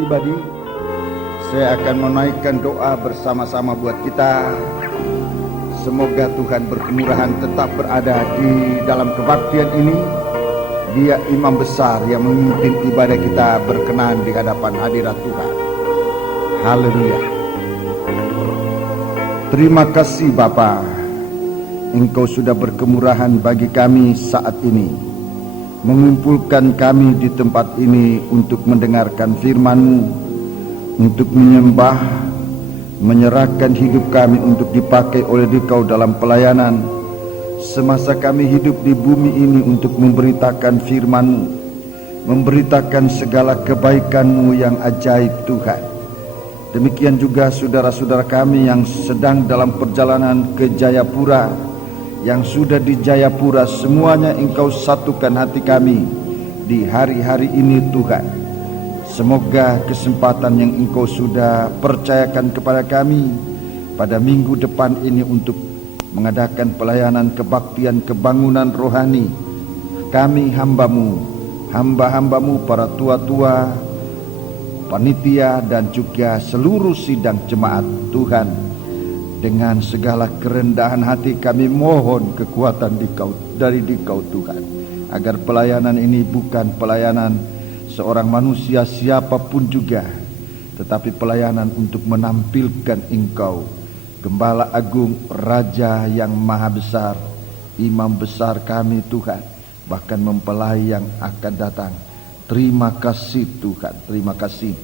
pribadi, saya akan menaikkan doa bersama-sama buat kita. Semoga Tuhan berkemurahan tetap berada di dalam kebaktian ini. Dia imam besar yang memimpin ibadah kita berkenan di hadapan hadirat Tuhan. Haleluya. Terima kasih Bapa, Engkau sudah berkemurahan bagi kami saat ini, mengumpulkan kami di tempat ini untuk mendengarkan firman-Mu, untuk menyembah, menyerahkan hidup kami untuk dipakai oleh Engkau dalam pelayanan. Semasa kami hidup di bumi ini untuk memberitakan firman-Mu, memberitakan segala kebaikan-Mu yang ajaib Tuhan. Demikian juga saudara-saudara kami yang sedang dalam perjalanan ke Jayapura, yang sudah di Jayapura, semuanya Engkau satukan hati kami di hari-hari ini Tuhan. Semoga kesempatan yang Engkau sudah percayakan kepada kami pada minggu depan ini untuk mengadakan pelayanan kebaktian kebangunan rohani, kami hamba-Mu, hamba-hamba-Mu, para tua-tua, panitia dan juga seluruh sidang jemaat Tuhan, dengan segala kerendahan hati kami mohon kekuatan dari Dikau Tuhan, agar pelayanan ini bukan pelayanan seorang manusia siapapun juga, tetapi pelayanan untuk menampilkan Engkau, Gembala Agung, Raja yang Maha Besar, Imam besar kami Tuhan, bahkan mempelai yang akan datang. Terima kasih Tuhan, terima kasih.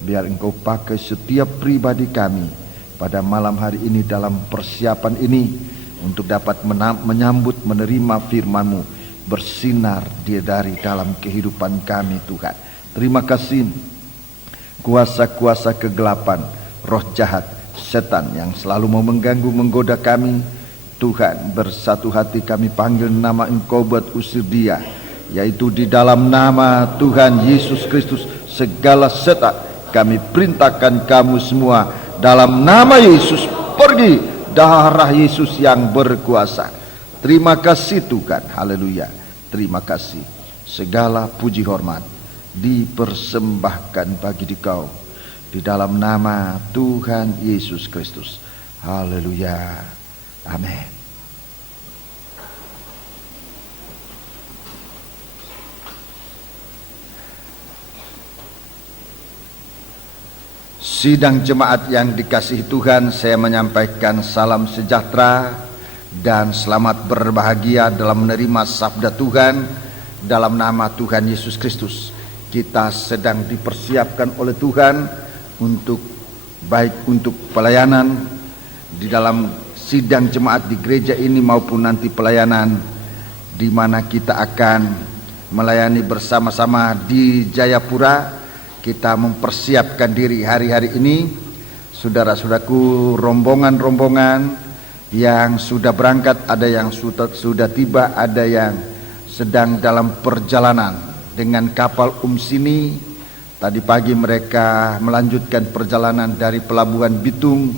Biar Engkau pakai setiap pribadi kami pada malam hari ini dalam persiapan ini untuk dapat menyambut, menerima firman-Mu, bersinar dia dari dalam kehidupan kami Tuhan. Terima kasih. Kuasa-kuasa kegelapan, roh jahat, setan yang selalu mau mengganggu, menggoda kami, Tuhan, bersatu hati kami panggil nama Engkau buat usir dia, yaitu di dalam nama Tuhan Yesus Kristus. Segala setan kami perintahkan kamu semua dalam nama Yesus, pergi. Darah Yesus yang berkuasa. Terima kasih Tuhan, haleluya. Terima kasih. Segala puji hormat dipersembahkan bagi Dikau di dalam nama Tuhan Yesus Kristus. Haleluya. Amin. Sidang jemaat yang dikasihi Tuhan, saya menyampaikan salam sejahtera dan selamat berbahagia dalam menerima sabda Tuhan dalam nama Tuhan Yesus Kristus. Kita sedang dipersiapkan oleh Tuhan untuk baik untuk pelayanan di dalam sidang jemaat di gereja ini maupun nanti pelayanan di mana kita akan melayani bersama-sama di Jayapura. Kita mempersiapkan diri hari-hari ini, saudara-saudaraku, rombongan-rombongan yang sudah berangkat, ada yang sudah tiba, ada yang sedang dalam perjalanan dengan kapal Sini. Tadi pagi mereka melanjutkan perjalanan dari pelabuhan Bitung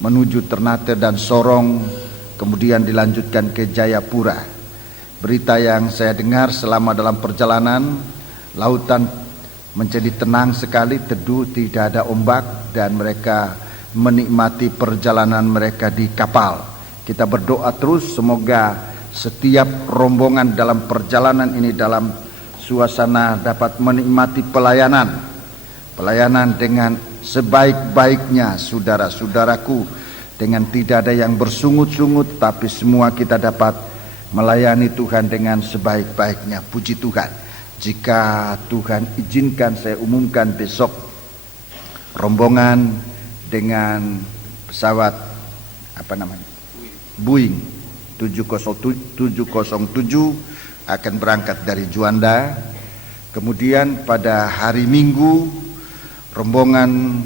menuju Ternate dan Sorong, kemudian dilanjutkan ke Jayapura. Berita yang saya dengar selama dalam perjalanan, lautan menjadi tenang sekali, teduh, tidak ada ombak, dan mereka menikmati perjalanan mereka di kapal. Kita berdoa terus semoga setiap rombongan dalam perjalanan ini dalam suasana dapat menikmati pelayanan dengan sebaik-baiknya, saudara-saudaraku, dengan tidak ada yang bersungut-sungut, tapi semua kita dapat melayani Tuhan dengan sebaik-baiknya. Puji Tuhan. Jika Tuhan izinkan, saya umumkan besok rombongan dengan pesawat Boeing 707 akan berangkat dari Juanda. Kemudian pada hari Minggu rombongan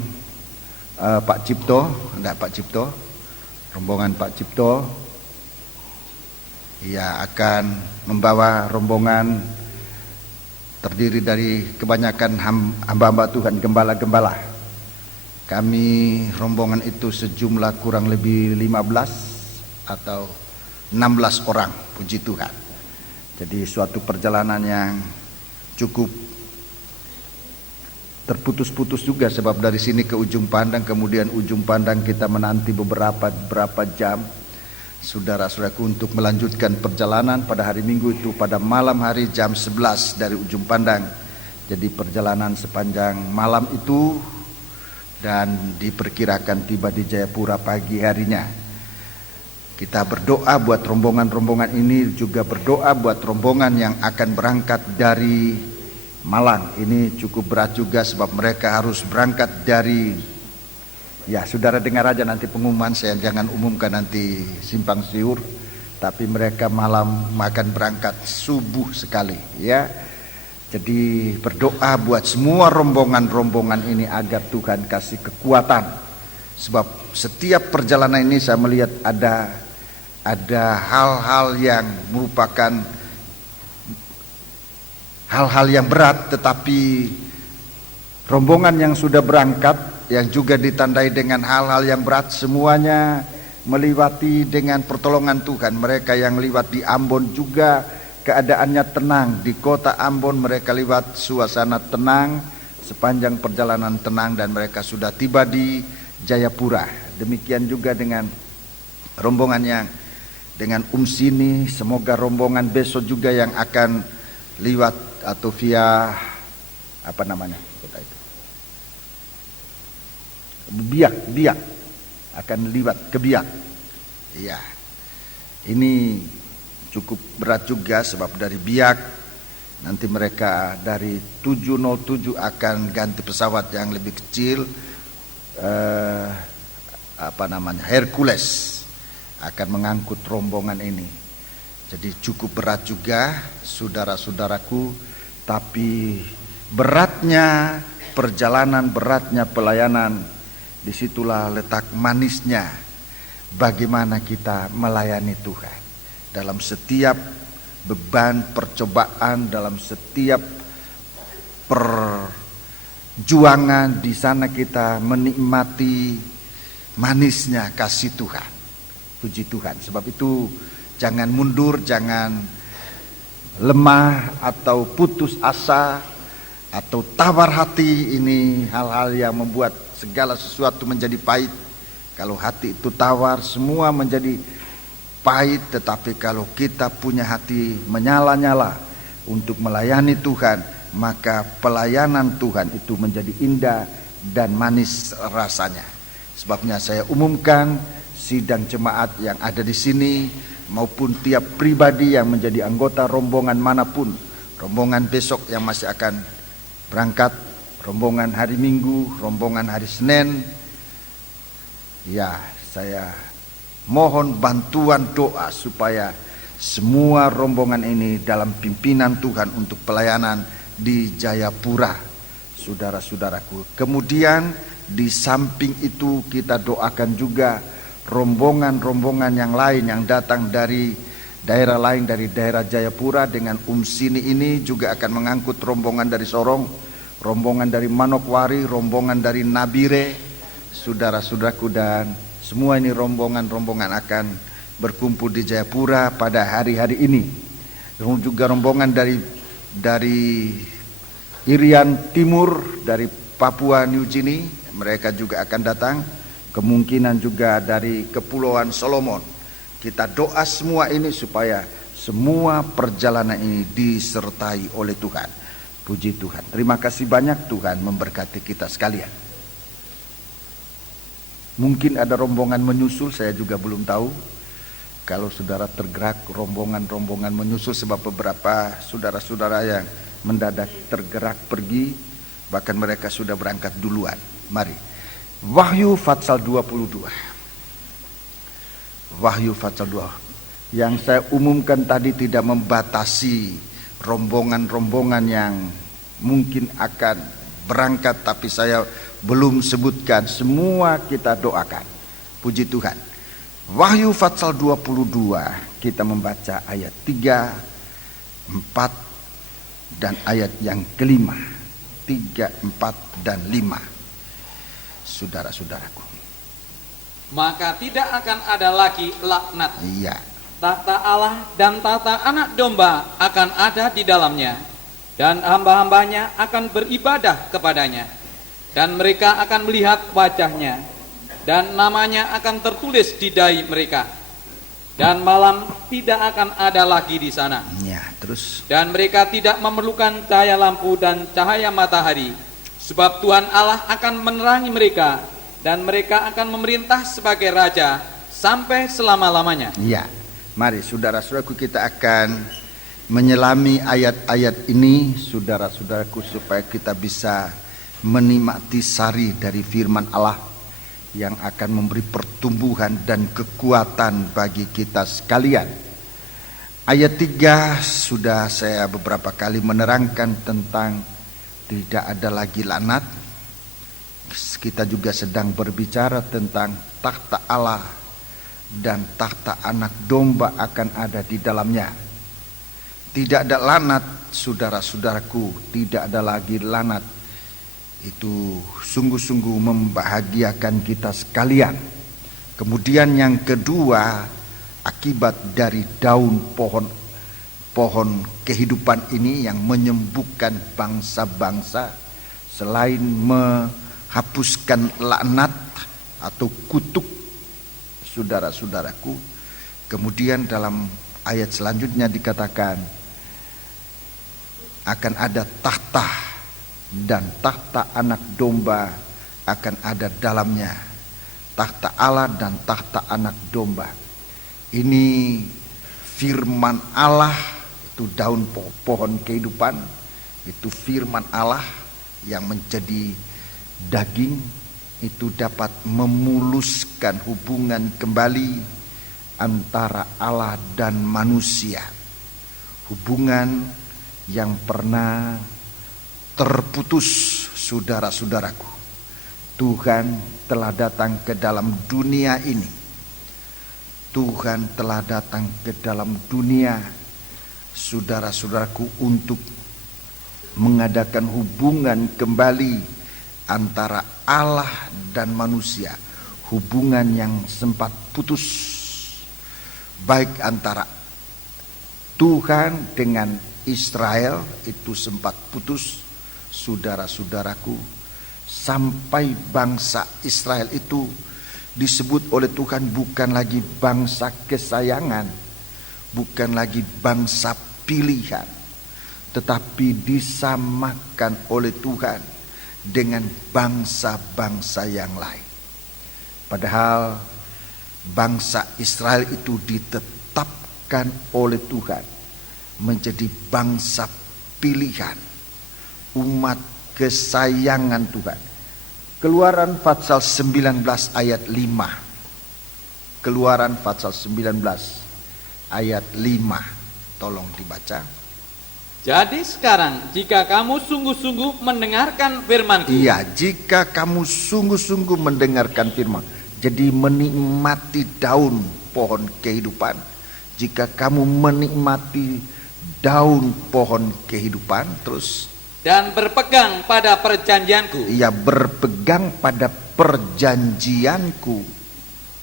rombongan Pak Cipto ia akan membawa rombongan terdiri dari kebanyakan hamba-hamba Tuhan, gembala-gembala. Kami rombongan itu sejumlah kurang lebih 15 atau 16 orang, puji Tuhan. Jadi suatu perjalanan yang cukup terputus-putus juga, sebab dari sini ke ujung pandang, kemudian ujung pandang kita menanti beberapa jam, saudara-saudaraku, untuk melanjutkan perjalanan pada hari Minggu itu pada malam hari jam 11 dari ujung pandang. Jadi perjalanan sepanjang malam itu, dan diperkirakan tiba di Jayapura pagi harinya. Kita berdoa buat rombongan-rombongan ini, juga berdoa buat rombongan yang akan berangkat dari Malang. Ini cukup berat juga sebab mereka harus berangkat dari, ya saudara dengar aja nanti pengumuman, saya jangan umumkan nanti simpang siur, tapi mereka malam akan berangkat subuh sekali ya. Jadi berdoa buat semua rombongan-rombongan ini agar Tuhan kasih kekuatan, sebab setiap perjalanan ini saya melihat ada hal-hal yang merupakan hal-hal yang berat, tetapi rombongan yang sudah berangkat yang juga ditandai dengan hal-hal yang berat, semuanya melewati dengan pertolongan Tuhan. Mereka yang lewat di Ambon juga keadaannya tenang, di kota Ambon mereka lewat suasana tenang, sepanjang perjalanan tenang, dan mereka sudah tiba di Jayapura. Demikian juga dengan rombongan yang dengan Sini, semoga rombongan besok juga yang akan lewat atau via apa namanya kota itu, Biak akan lewat ke Biak. Iya, ini cukup berat juga sebab dari Biak nanti mereka dari 707 akan ganti pesawat yang lebih kecil, Hercules akan mengangkut rombongan ini. Jadi cukup berat juga saudara-saudaraku, tapi beratnya perjalanan, beratnya pelayanan, disitulah letak manisnya bagaimana kita melayani Tuhan. Dalam setiap beban, percobaan, dalam setiap perjuangan, di sana kita menikmati manisnya kasih Tuhan. Puji Tuhan. Sebab itu jangan mundur, jangan lemah atau putus asa atau tawar hati. Ini hal-hal yang membuat segala sesuatu menjadi pahit. Kalau hati itu tawar, semua menjadi pahit. Tetapi kalau kita punya hati menyala-nyala untuk melayani Tuhan, maka pelayanan Tuhan itu menjadi indah dan manis rasanya. Sebabnya saya umumkan, sidang jemaat yang ada di sini maupun tiap pribadi yang menjadi anggota rombongan manapun, rombongan besok yang masih akan berangkat, rombongan hari Minggu, rombongan hari Senin, ya saya mohon bantuan doa supaya semua rombongan ini dalam pimpinan Tuhan untuk pelayanan di Jayapura, saudara-saudaraku. Kemudian di samping itu kita doakan juga rombongan-rombongan yang lain yang datang dari daerah lain, dari daerah Jayapura. Dengan Sini ini juga akan mengangkut rombongan dari Sorong, rombongan dari Manokwari, rombongan dari Nabire, saudara-saudaraku, dan semua ini rombongan-rombongan akan berkumpul di Jayapura pada hari-hari ini. Juga rombongan dari Irian Timur, dari Papua New Guinea, mereka juga akan datang. Kemungkinan juga dari Kepulauan Solomon. Kita doa semua ini supaya semua perjalanan ini disertai oleh Tuhan. Puji Tuhan. Terima kasih banyak, Tuhan memberkati kita sekalian. Mungkin ada rombongan menyusul, saya juga belum tahu. Kalau saudara tergerak rombongan-rombongan menyusul, sebab beberapa saudara-saudara yang mendadak tergerak pergi, bahkan mereka sudah berangkat duluan. Mari. Wahyu pasal 22. Wahyu pasal 2. Yang saya umumkan tadi tidak membatasi rombongan-rombongan yang mungkin akan berangkat, tapi saya belum sebutkan. Semua kita doakan. Puji Tuhan. Wahyu pasal 22, kita membaca ayat 3, 4 dan ayat yang kelima. 3, 4 dan 5. Saudara-saudaraku, maka tidak akan ada lagi laknat. Iya. Takhta Allah dan takhta Anak Domba akan ada di dalamnya, dan hamba-hambanya akan beribadah kepadanya. Dan mereka akan melihat wajahnya, dan namanya akan tertulis di dahi mereka. Dan malam tidak akan ada lagi di sana. Ya, terus. Dan mereka tidak memerlukan cahaya lampu dan cahaya matahari, sebab Tuhan Allah akan menerangi mereka, dan mereka akan memerintah sebagai raja sampai selama-lamanya. Ya, mari saudara-saudaraku, kita akan menyelami ayat-ayat ini, saudara-saudaraku, supaya kita bisa menikmati sari dari firman Allah yang akan memberi pertumbuhan dan kekuatan bagi kita sekalian. Ayat 3 sudah saya beberapa kali menerangkan tentang tidak ada lagi laknat. Kita juga sedang berbicara tentang takhta Allah dan takhta anak domba akan ada di dalamnya. Tidak ada laknat, saudara-saudaraku, tidak ada lagi laknat. Itu sungguh-sungguh membahagiakan kita sekalian. Kemudian yang kedua, akibat dari daun pohon kehidupan ini yang menyembuhkan bangsa-bangsa, selain menghapuskan laknat atau kutuk, saudara-saudaraku, kemudian dalam ayat selanjutnya dikatakan akan ada takhta, dan takhta anak domba akan ada dalamnya. Takhta Allah dan takhta anak domba. Ini firman Allah, itu daun pohon kehidupan, itu firman Allah yang menjadi daging, itu dapat memuluskan hubungan kembali antara Allah dan manusia. Hubungan yang pernah terputus, saudara-saudaraku. Tuhan telah datang ke dalam dunia ini. Tuhan telah datang ke dalam dunia, saudara-saudaraku, untuk mengadakan hubungan kembali antara Allah dan manusia. Hubungan yang sempat putus, baik antara Tuhan dengan Israel, itu sempat putus, saudara-saudaraku, sampai bangsa Israel itu disebut oleh Tuhan bukan lagi bangsa kesayangan, bukan lagi bangsa pilihan, tetapi disamakan oleh Tuhan dengan bangsa-bangsa yang lain. Padahal bangsa Israel itu ditetapkan oleh Tuhan menjadi bangsa pilihan, umat kesayangan Tuhan. Keluaran pasal 19 ayat 5. Keluaran pasal 19 ayat 5. Tolong dibaca. Jadi sekarang jika kamu sungguh-sungguh mendengarkan firman-Ku. Iya, jika kamu sungguh-sungguh mendengarkan firman. Jadi menikmati daun pohon kehidupan. Jika kamu menikmati daun pohon kehidupan, terus dan berpegang pada perjanjianku. Ia berpegang pada perjanjianku.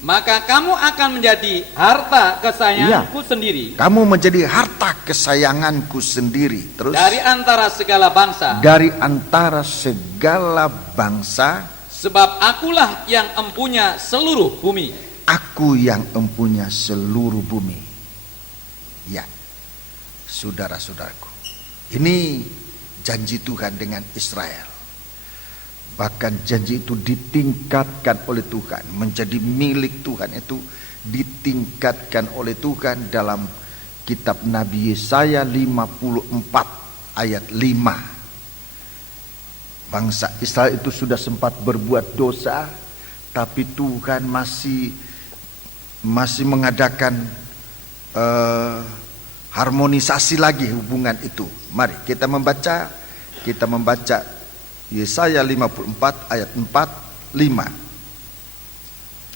Maka kamu akan menjadi harta kesayanganku sendiri. Kamu menjadi harta kesayanganku sendiri. Terus dari antara segala bangsa. Dari antara segala bangsa. Sebab akulah yang empunya seluruh bumi. Aku yang empunya seluruh bumi. Ya, saudara-saudaraku, ini janji Tuhan dengan Israel. Bahkan janji itu ditingkatkan oleh Tuhan, menjadi milik Tuhan, itu ditingkatkan oleh Tuhan dalam kitab Nabi Yesaya 54 ayat 5. Bangsa Israel itu sudah sempat berbuat dosa, tapi Tuhan masih mengadakan harmonisasi lagi hubungan itu. Mari kita membaca Yesaya 54 ayat 4, 5.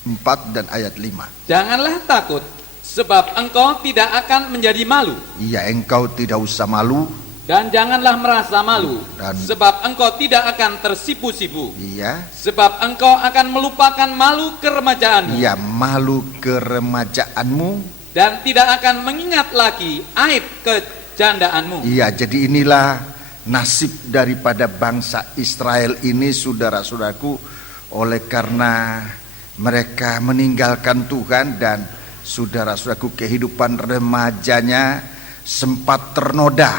4 dan ayat 5. Janganlah takut, sebab engkau tidak akan menjadi malu. Iya, engkau tidak usah malu. Dan janganlah merasa malu, sebab engkau tidak akan tersipu-sipu. Iya. Sebab engkau akan melupakan malu keremajaanmu. Iya, malu keremajaanmu. Dan tidak akan mengingat lagi aib kejandaanmu. Iya, jadi inilah nasib daripada bangsa Israel ini, saudara-saudaraku, oleh karena mereka meninggalkan Tuhan dan saudara-saudaraku kehidupan remajanya sempat ternoda.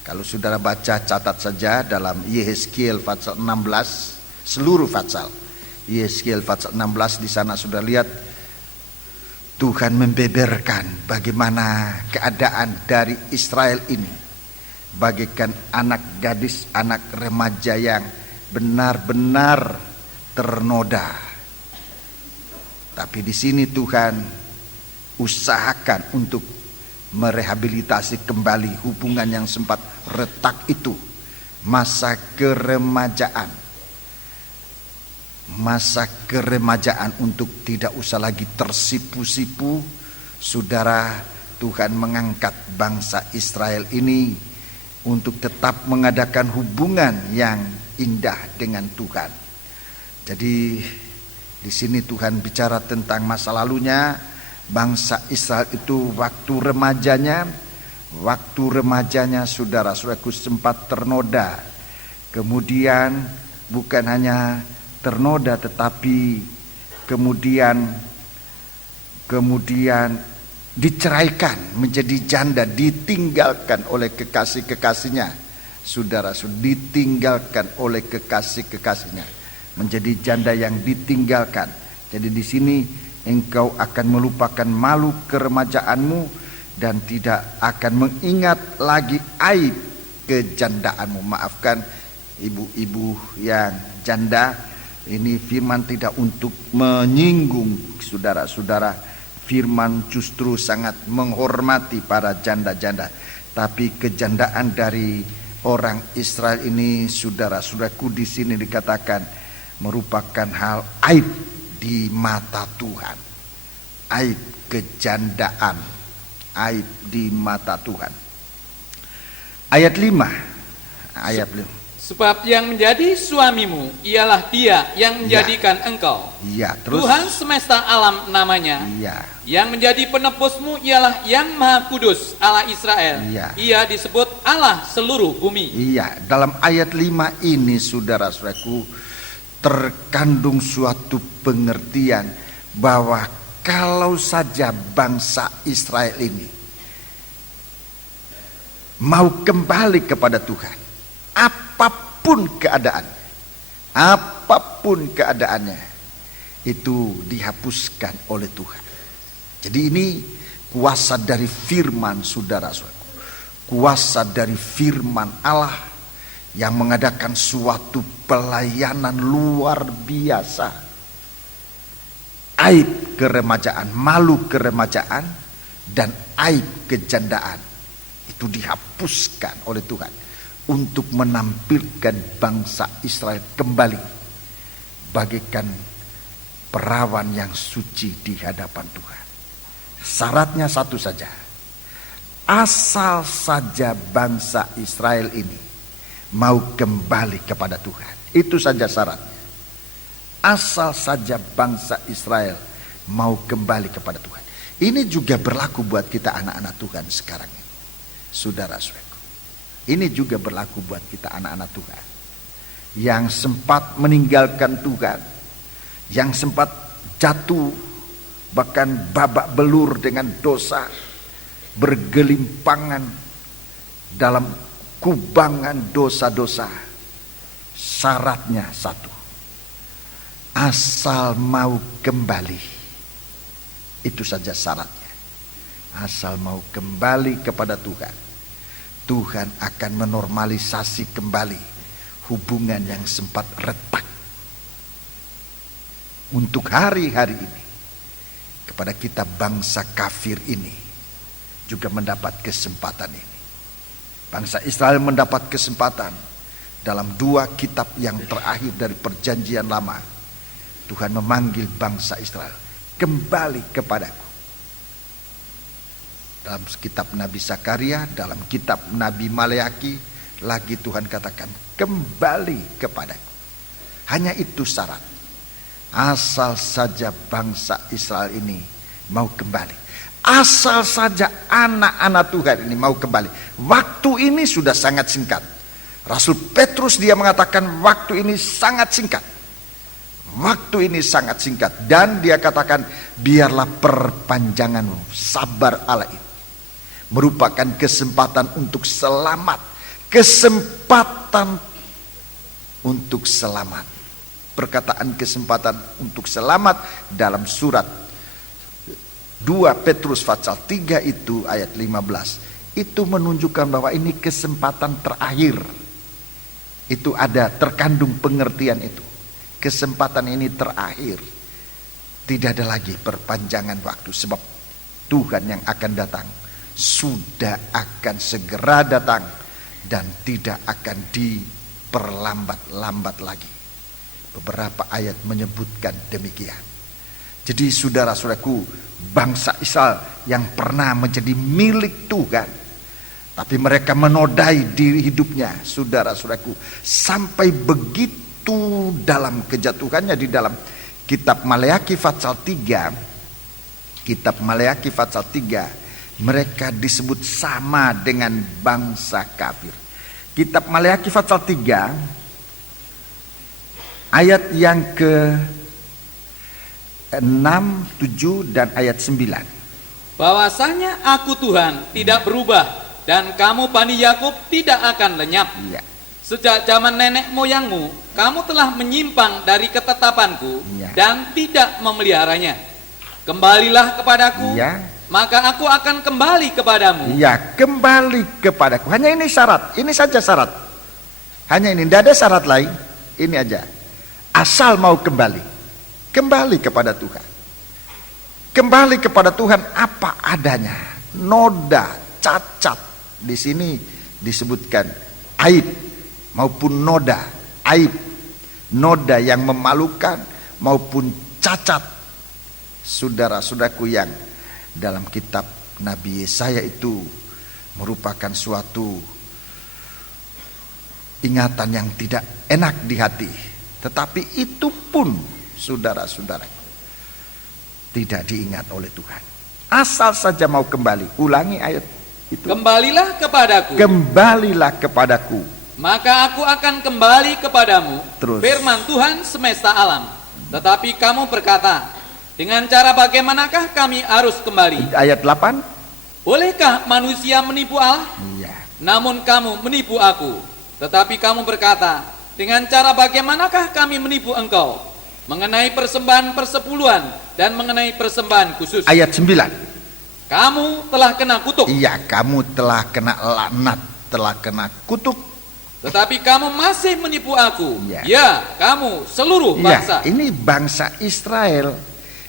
Kalau saudara baca, catat saja dalam Yehezkiel pasal 16, seluruh pasal Yehezkiel pasal 16, di sana sudah lihat Tuhan membeberkan bagaimana keadaan dari Israel ini, bagaikan anak gadis, anak remaja yang benar-benar ternoda. Tapi di sini Tuhan usahakan untuk merehabilitasi kembali hubungan yang sempat retak itu. Masa keremajaan untuk tidak usah lagi tersipu-sipu. Saudara, Tuhan mengangkat bangsa Israel ini untuk tetap mengadakan hubungan yang indah dengan Tuhan. Jadi di sini Tuhan bicara tentang masa lalunya bangsa Israel itu, waktu remajanya saudara-saudaraku sempat ternoda. Kemudian bukan hanya ternoda, tetapi kemudian diceraikan menjadi janda, ditinggalkan oleh kekasih-kekasihnya. Saudara-saudara, ditinggalkan oleh kekasih-kekasihnya, menjadi janda yang ditinggalkan. Jadi di sini engkau akan melupakan malu keremajaanmu dan tidak akan mengingat lagi aib kejandaanmu. Maafkan ibu-ibu yang janda, ini firman tidak untuk menyinggung saudara-saudara. Firman justru sangat menghormati para janda-janda. Tapi kejandaan dari orang Israel ini, saudara-saudaraku, di sini dikatakan merupakan hal aib di mata Tuhan. Aib kejandaan, aib di mata Tuhan. Ayat 5. Sebab yang menjadi suamimu ialah Dia yang menjadikan engkau. Iya, terus Tuhan semesta alam namanya. Iya. Yang menjadi penebusmu ialah Yang Maha Kudus, Allah Israel. Iya. Ia disebut Allah seluruh bumi. Iya, dalam ayat 5 ini saudara-saudaraku terkandung suatu pengertian bahwa kalau saja bangsa Israel ini mau kembali kepada Tuhan, apapun keadaannya itu dihapuskan oleh Tuhan. Jadi ini kuasa dari firman, saudara-saudara, kuasa dari firman Allah yang mengadakan suatu pelayanan luar biasa. Aib keremajaan, malu keremajaan, dan aib kejandaan itu dihapuskan oleh Tuhan untuk menampilkan bangsa Israel kembali bagaikan perawan yang suci di hadapan Tuhan. Syaratnya satu saja, asal saja bangsa Israel ini mau kembali kepada Tuhan. Itu saja syaratnya. Asal saja bangsa Israel mau kembali kepada Tuhan. Ini juga berlaku buat kita anak-anak Tuhan sekarang ini, saudara-saudaraku. Ini juga berlaku buat kita anak-anak Tuhan yang sempat meninggalkan Tuhan, yang sempat jatuh bahkan babak belur dengan dosa, bergelimpangan dalam kubangan dosa-dosa. Syaratnya satu, asal mau kembali. Itu saja syaratnya. Asal mau kembali kepada Tuhan, Tuhan akan menormalisasi kembali hubungan yang sempat retak. Untuk hari-hari ini, kepada kita bangsa kafir ini juga mendapat kesempatan ini. Bangsa Israel mendapat kesempatan dalam 2 kitab yang terakhir dari perjanjian lama. Tuhan memanggil bangsa Israel, kembali kepadaku. Dalam kitab Nabi Zakaria, dalam kitab Nabi Maleaki, lagi Tuhan katakan kembali kepadaku. Hanya itu syarat. Asal saja bangsa Israel ini mau kembali. Asal saja anak-anak Tuhan ini mau kembali. Waktu ini sudah sangat singkat. Rasul Petrus dia mengatakan waktu ini sangat singkat. Waktu ini sangat singkat. Dan dia katakan biarlah perpanjangan sabar Allah ini merupakan kesempatan untuk selamat. Kesempatan untuk selamat. Perkataan kesempatan untuk selamat dalam surat 2 Petrus pasal 3 itu ayat 15 itu menunjukkan bahwa ini kesempatan terakhir. Itu ada terkandung pengertian itu. Kesempatan ini terakhir. Tidak ada lagi perpanjangan waktu, sebab Tuhan yang akan datang sudah akan segera datang dan tidak akan diperlambat-lambat lagi. Beberapa ayat menyebutkan demikian. Jadi saudara-saudaraku, bangsa Israel yang pernah menjadi milik Tuhan, tapi mereka menodai diri hidupnya, saudara-saudaraku, sampai begitu dalam kejatuhannya. Di dalam kitab Maleakhi pasal 3, kitab Maleakhi pasal 3, mereka disebut sama dengan bangsa kafir. Kitab Maleakhi pasal 3 ayat yang ke 6, 7 dan ayat 9. Bahwasanya aku Tuhan tidak berubah dan kamu Bani Yakub tidak akan lenyap. Ya. Sejak zaman nenek moyangmu kamu telah menyimpang dari ketetapanku Ya. dan tidak memeliharanya. Kembalilah kepadaku, Ya. maka aku akan kembali kepadamu. Ya, kembali kepadaku. Hanya ini syarat, ini saja syarat. Hanya ini, tidak ada syarat lain. Ini aja. Asal mau kembali. Kembali kepada Tuhan. Kembali kepada Tuhan apa adanya. Noda, cacat. Di sini disebutkan aib maupun noda, aib. Noda yang memalukan maupun cacat. Saudara-saudaraku yang dalam kitab Nabi Yesaya itu merupakan suatu ingatan yang tidak enak di hati. Tetapi itu pun saudara-saudara tidak diingat oleh Tuhan. Asal saja mau kembali. Ulangi ayat itu. Kembalilah kepadaku, Kembalilah kepadaku. maka aku akan kembali kepadamu. Terus. Firman Tuhan semesta alam. Tetapi kamu berkata, dengan cara bagaimanakah kami harus kembali? Ayat 8. Bolehkah manusia menipu Allah? Iya. Namun kamu menipu aku. Tetapi kamu berkata, dengan cara bagaimanakah kami menipu engkau? Mengenai persembahan persepuluhan dan mengenai persembahan khusus. Ayat 9. Kamu telah kena kutuk. Iya, kamu telah kena laknat, telah kena kutuk. Tetapi kamu masih menipu aku. Ya. Ya, kamu seluruh bangsa. Ya, ini bangsa Israel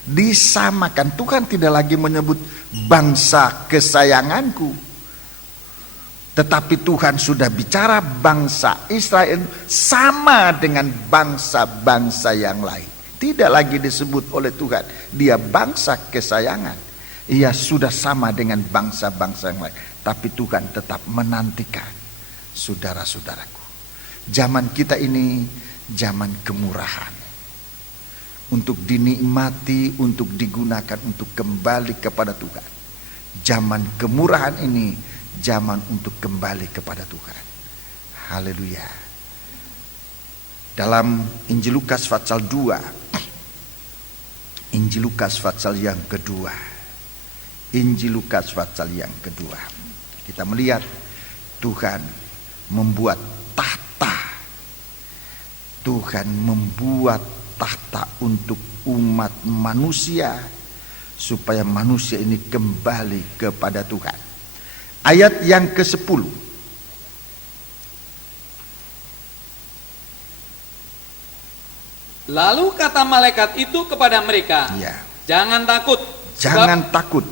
disamakan. Tuhan tidak lagi menyebut bangsa kesayanganku. Tetapi Tuhan sudah bicara bangsa Israel sama dengan bangsa-bangsa yang lain. Tidak lagi disebut oleh Tuhan dia bangsa kesayangan. Ia sudah sama dengan bangsa-bangsa yang lain. Tapi Tuhan tetap menantikan. Saudara-saudaraku, zaman kita ini zaman kemurahan. Untuk dinikmati, untuk digunakan, untuk kembali kepada Tuhan. Zaman kemurahan ini zaman untuk kembali kepada Tuhan. Haleluya. Dalam Injil Lukas pasal 2, Injil Lukas pasal yang kedua, Injil Lukas pasal yang kedua, kita melihat Tuhan membuat tahta. Tuhan membuat tahta untuk umat manusia supaya manusia ini kembali kepada Tuhan. Ayat yang ke-10. Lalu kata malaikat itu kepada mereka, Ya. jangan takut. Jangan takut.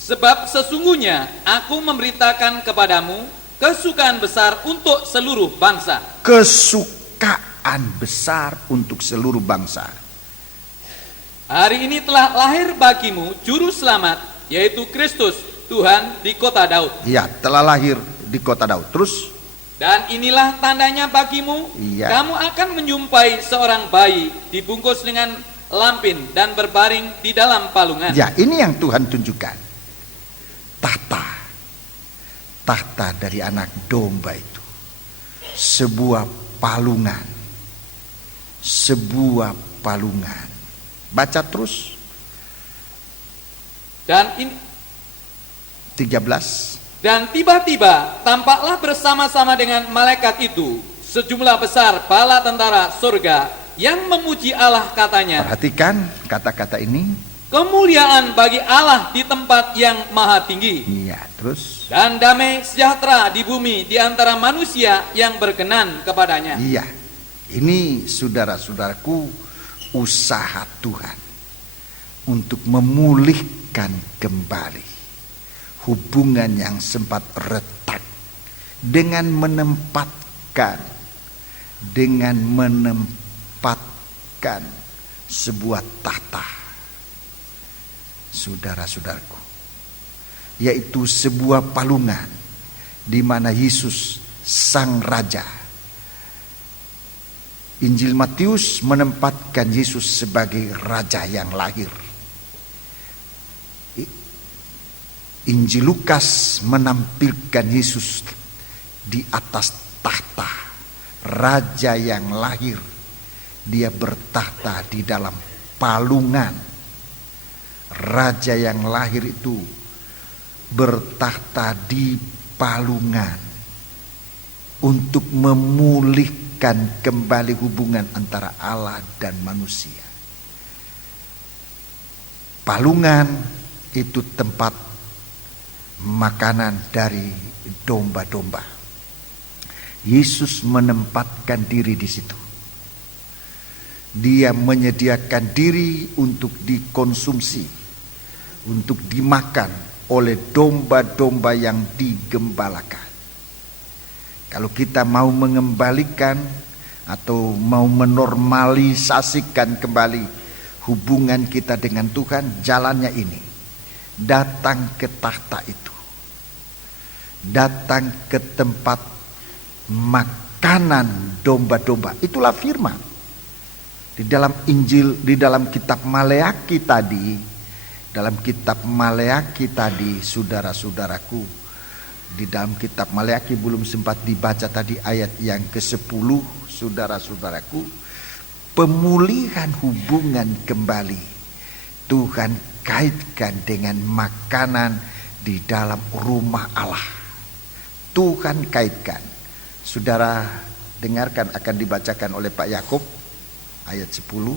Sebab sesungguhnya aku memberitakan kepadamu kesukaan besar untuk seluruh bangsa. Kesukaan besar untuk seluruh bangsa. Hari ini telah lahir bagimu juru selamat, yaitu Kristus Tuhan di kota Daud. Ya, telah lahir di kota Daud. Terus, Dan inilah tandanya bagimu, Iya. kamu akan menjumpai seorang bayi dibungkus dengan lampin dan berbaring di dalam palungan. ya ini yang Tuhan tunjukkan. tahta dari anak domba itu. Sebuah palungan. Baca terus. Dan ini 13. Dan tiba-tiba tampaklah bersama-sama dengan malaikat itu sejumlah besar bala tentara surga yang memuji Allah, katanya. Perhatikan kata-kata ini. Kemuliaan bagi Allah di tempat yang maha tinggi. Iya, terus. Dan damai sejahtera di bumi di antara manusia yang berkenan kepadanya. Iya. Ini saudara-saudaraku, usaha Tuhan untuk memulihkan kembali hubungan yang sempat retak dengan menempatkan sebuah tahta, saudara-saudaraku, yaitu sebuah palungan di mana Yesus sang raja. Injil Matius menempatkan Yesus sebagai raja yang lahir. Injil Lukas menampilkan Yesus di atas tahta, raja yang lahir. Dia bertahta di dalam palungan. Raja yang lahir itu bertahta di palungan untuk memulihkan kembali hubungan antara Allah dan manusia. Palungan itu tempat makanan dari domba-domba. Yesus menempatkan diri di situ. Dia menyediakan diri untuk dikonsumsi, untuk dimakan oleh domba-domba yang digembalakan. Kalau kita mau mengembalikan atau mau menormalisasikan kembali hubungan kita dengan Tuhan, jalannya ini. Datang ke tahta itu. Datang ke tempat makanan domba-domba. Itulah firman. Di dalam Injil, di dalam kitab Maleaki tadi, saudara-saudaraku, di dalam kitab Maleaki belum sempat dibaca tadi ayat yang ke-10, saudara-saudaraku, pemulihan hubungan kembali Tuhan kaitkan dengan makanan di dalam rumah Allah. Tuhan kaitkan. Saudara dengarkan, akan dibacakan oleh Pak Yakub ayat 10.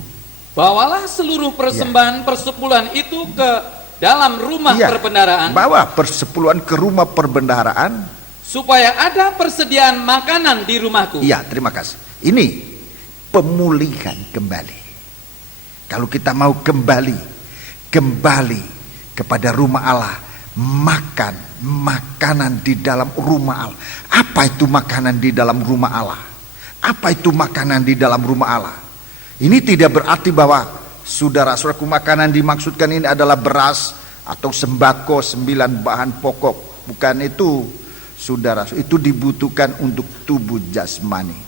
Bawalah seluruh persembahan persepuluhan itu ke dalam rumah perbendaharaan. Bawa persepuluhan ke rumah perbendaharaan, supaya ada persediaan makanan di rumahku. Iya, terima kasih. Ini pemulihan kembali. Kalau kita mau kembali kepada rumah Allah, makan makanan di dalam rumah Allah. Apa itu makanan di dalam rumah Allah? Apa itu makanan di dalam rumah Allah? Ini tidak berarti bahwa saudara-saudaraku, makanan dimaksudkan ini adalah beras atau sembako, 9 bahan pokok. Bukan itu, saudara. Itu dibutuhkan untuk tubuh jasmani.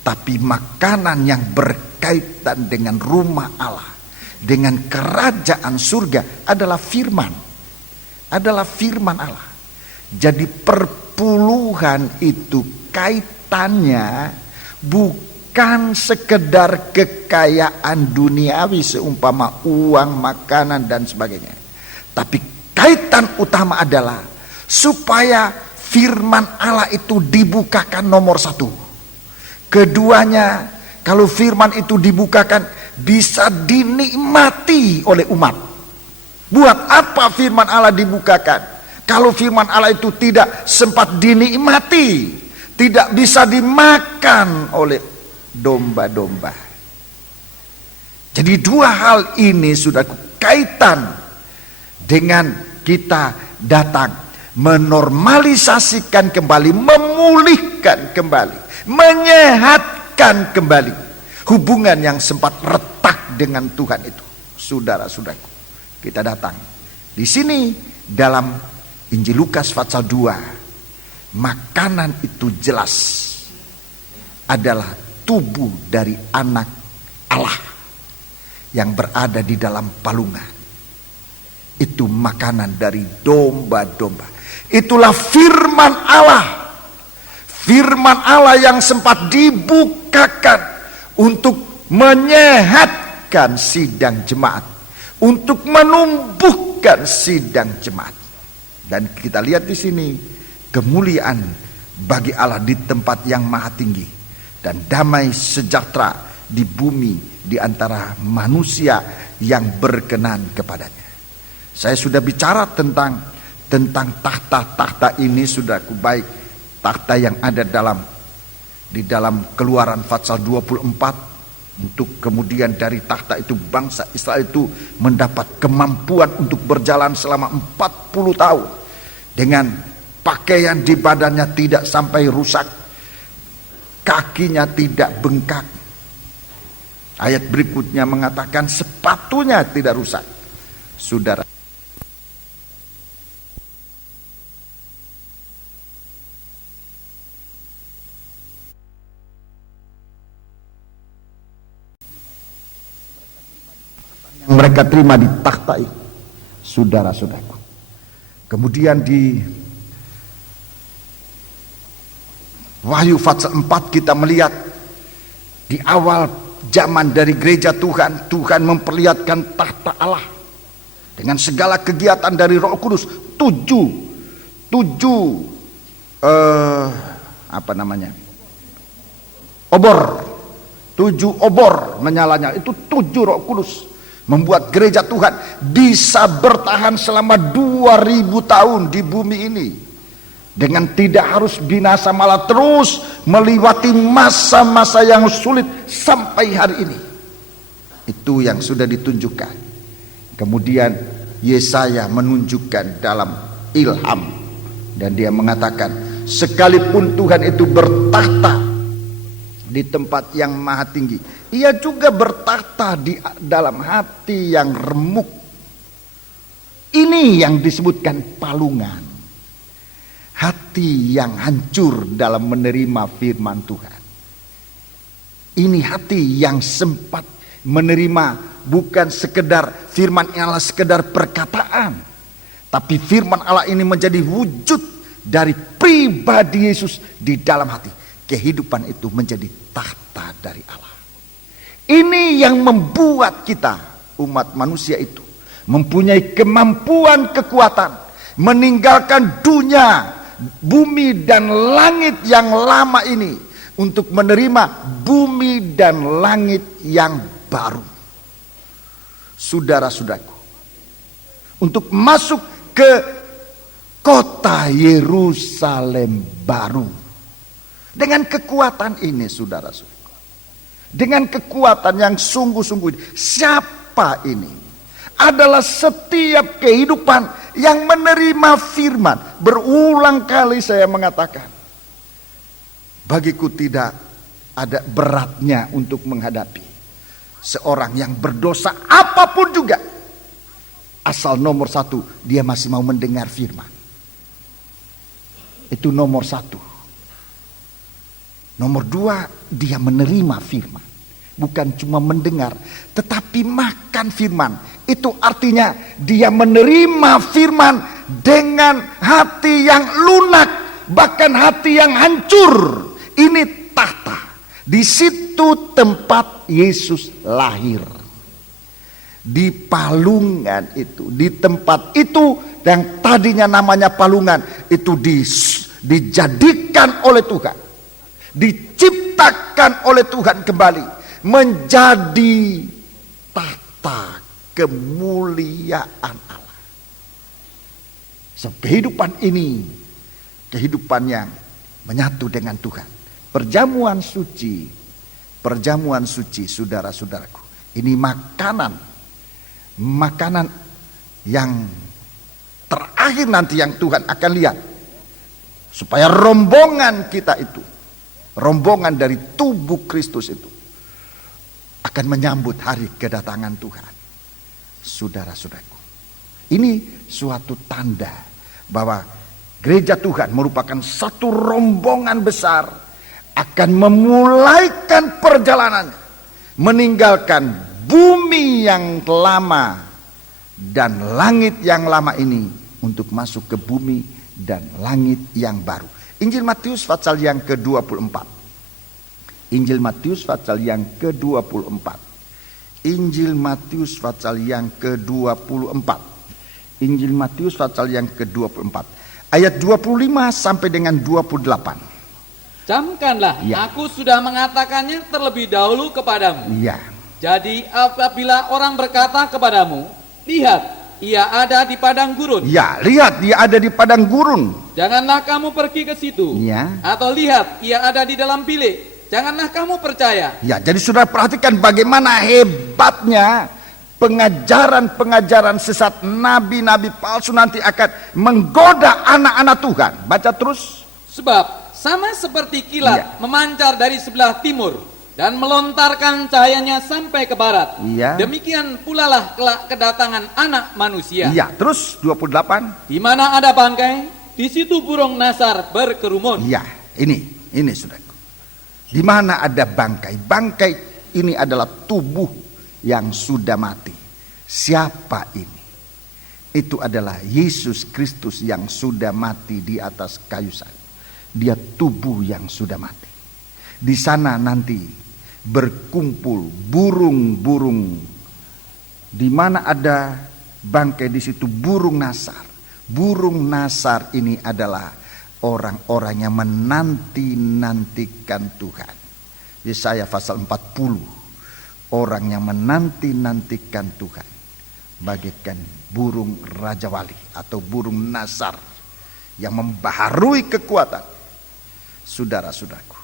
Tapi makanan yang berkaitan dengan rumah Allah, dengan kerajaan surga, adalah firman. Adalah firman Allah. Jadi perpuluhan itu kaitannya bukan sekedar kekayaan duniawi seumpama uang, makanan dan sebagainya. Tapi kaitan utama adalah supaya firman Allah itu dibukakan nomor 1. Keduanya, kalau firman itu dibukakan, bisa dinikmati oleh umat. Buat apa firman Allah dibukakan? Kalau firman Allah itu tidak sempat dinikmati, tidak bisa dimakan oleh domba-domba. Jadi dua hal ini sudah kaitan dengan kita datang menormalisasikan kembali, memulihkan kembali, menyehatkan kembali hubungan yang sempat retak dengan Tuhan itu. Saudara-saudaraku, kita datang di sini dalam Injil Lukas pasal 2, makanan itu jelas adalah tubuh dari anak Allah yang berada di dalam palungan. itu makanan dari domba-domba. Itulah firman Allah. Firman Allah yang sempat dibukakan untuk menyehatkan sidang jemaat, untuk menumbuhkan sidang jemaat. Dan kita lihat di sini kemuliaan bagi Allah di tempat yang maha tinggi, dan damai sejahtera di bumi di antara manusia yang berkenan kepadanya. Saya sudah bicara tentang tahta-tahta ini, saudaraku, baik tahta yang ada di dalam Keluaran pasal 24, untuk kemudian dari tahta itu bangsa Israel itu mendapat kemampuan untuk berjalan selama 40 tahun dengan pakaian di badannya tidak sampai rusak, kakinya tidak bengkak. Ayat berikutnya mengatakan sepatunya tidak rusak. Saudara, yang mereka terima di takhta itu, saudara-saudaraku. Kemudian di Wahyu pasal 4 kita melihat di awal zaman dari gereja Tuhan, Tuhan memperlihatkan tahta Allah dengan segala kegiatan dari Roh Kudus. Tujuh obor menyalanya. Itu 7 Roh Kudus membuat gereja Tuhan bisa bertahan selama 2000 tahun di bumi ini dengan tidak harus binasa, malah terus melewati masa-masa yang sulit sampai hari ini. Itu yang sudah ditunjukkan. Kemudian Yesaya menunjukkan dalam ilham, dan dia mengatakan sekalipun Tuhan itu bertahta di tempat yang maha tinggi, Ia juga bertahta di dalam hati yang remuk. Ini yang disebutkan palungan, hati yang hancur dalam menerima firman Tuhan. Ini hati yang sempat menerima bukan sekedar firman Allah sekedar perkataan, tapi firman Allah ini menjadi wujud dari pribadi Yesus di dalam hati. Kehidupan itu menjadi tahta dari Allah. Ini yang membuat kita, umat manusia itu, mempunyai kemampuan, kekuatan meninggalkan dunia, bumi dan langit yang lama ini untuk menerima bumi dan langit yang baru. Saudara-saudaraku, untuk masuk ke kota Yerusalem baru dengan kekuatan ini, saudara-saudaraku, dengan kekuatan yang sungguh-sungguh. Siapa ini? Adalah setiap kehidupan yang menerima firman. Berulang kali saya mengatakan, bagiku tidak ada beratnya untuk menghadapi seorang yang berdosa apapun juga, asal nomor satu dia masih mau mendengar firman. Itu nomor satu. Nomor dua, dia menerima firman. Bukan cuma mendengar, tetapi makan firman. Itu artinya dia menerima firman dengan hati yang lunak, bahkan hati yang hancur. Ini tahta. Di situ tempat Yesus lahir. Di palungan itu, di tempat itu yang tadinya namanya palungan, itu dijadikan oleh Tuhan, diciptakan oleh Tuhan kembali menjadi tahta kemuliaan Allah. So, kehidupan ini kehidupan yang menyatu dengan Tuhan. Perjamuan suci, saudara-saudaraku, ini makanan yang terakhir nanti yang Tuhan akan lihat, supaya rombongan kita itu, rombongan dari tubuh Kristus itu akan menyambut hari kedatangan Tuhan. Saudara-saudaraku, ini suatu tanda bahwa gereja Tuhan merupakan satu rombongan besar akan memulaikan perjalanan meninggalkan bumi yang lama dan langit yang lama ini untuk masuk ke bumi dan langit yang baru. Injil Matius pasal yang ke-24. Injil Matius pasal yang ke-24. Injil Matius pasal yang ke-24. Injil Matius pasal yang ke-24. Ayat 25 sampai dengan 28. Camkanlah, Ya. aku sudah mengatakannya terlebih dahulu kepadamu. Iya. Jadi apabila orang berkata kepadamu, lihat, ia ada di padang gurun. Ya, lihat dia ada di padang gurun. Janganlah kamu pergi ke situ. Ya. Atau lihat, ia ada di dalam bilik. Janganlah kamu percaya. Ya, jadi sudah perhatikan bagaimana hebatnya pengajaran-pengajaran sesat, nabi-nabi palsu nanti akan menggoda anak-anak Tuhan. Baca terus. Sebab sama seperti kilat memancar dari sebelah timur dan melontarkan cahayanya sampai ke barat. Iya. Demikian pula lah kelak kedatangan anak manusia. Iya, terus 28. Di mana ada bangkai, di situ burung nasar berkerumun. Iya, ini saudaraku. Di mana ada bangkai? Bangkai ini adalah tubuh yang sudah mati. Siapa ini? Itu adalah Yesus Kristus yang sudah mati di atas kayu salib. Dia tubuh yang sudah mati. Di sana nanti berkumpul burung-burung. Di mana ada bangkai di situ burung nasar. Burung nasar ini adalah orang-orang yang menanti-nantikan Tuhan. Yesaya pasal 40. Orang yang menanti-nantikan Tuhan bagaikan burung raja wali atau burung nasar yang membaharui kekuatan. Saudara-saudaraku.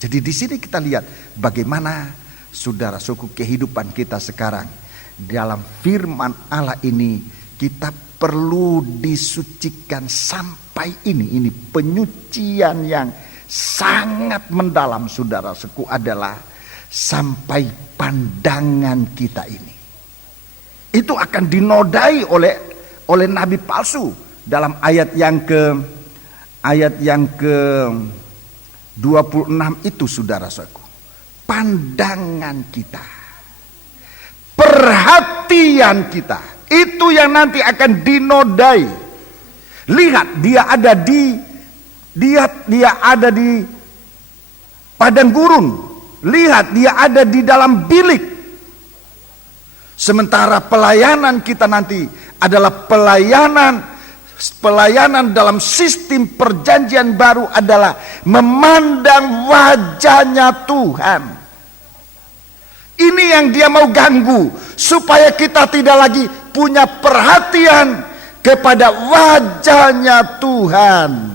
Jadi di sini kita lihat bagaimana saudara suku kehidupan kita sekarang dalam firman Allah ini kita perlu disucikan sampai ini penyucian yang sangat mendalam saudara suku adalah sampai pandangan kita ini. Itu akan dinodai oleh nabi palsu dalam ayat yang ke 26 itu saudara-saudaraku. Pandangan kita, perhatian kita, itu yang nanti akan dinodai. Lihat dia ada di padang gurun. Lihat dia ada di dalam bilik. Sementara pelayanan kita nanti adalah pelayanan dalam sistem perjanjian baru adalah memandang wajahnya Tuhan. Ini yang dia mau ganggu supaya kita tidak lagi punya perhatian kepada wajahnya Tuhan.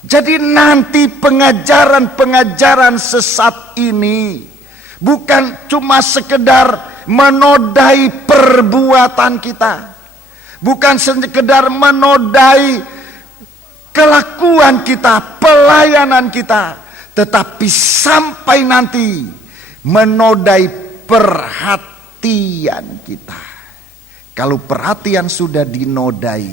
Jadi nanti pengajaran-pengajaran sesat ini bukan cuma sekedar menodai perbuatan kita. Bukan sekedar menodai kelakuan kita, pelayanan kita, tetapi sampai nanti menodai perhatian kita. Kalau perhatian sudah dinodai,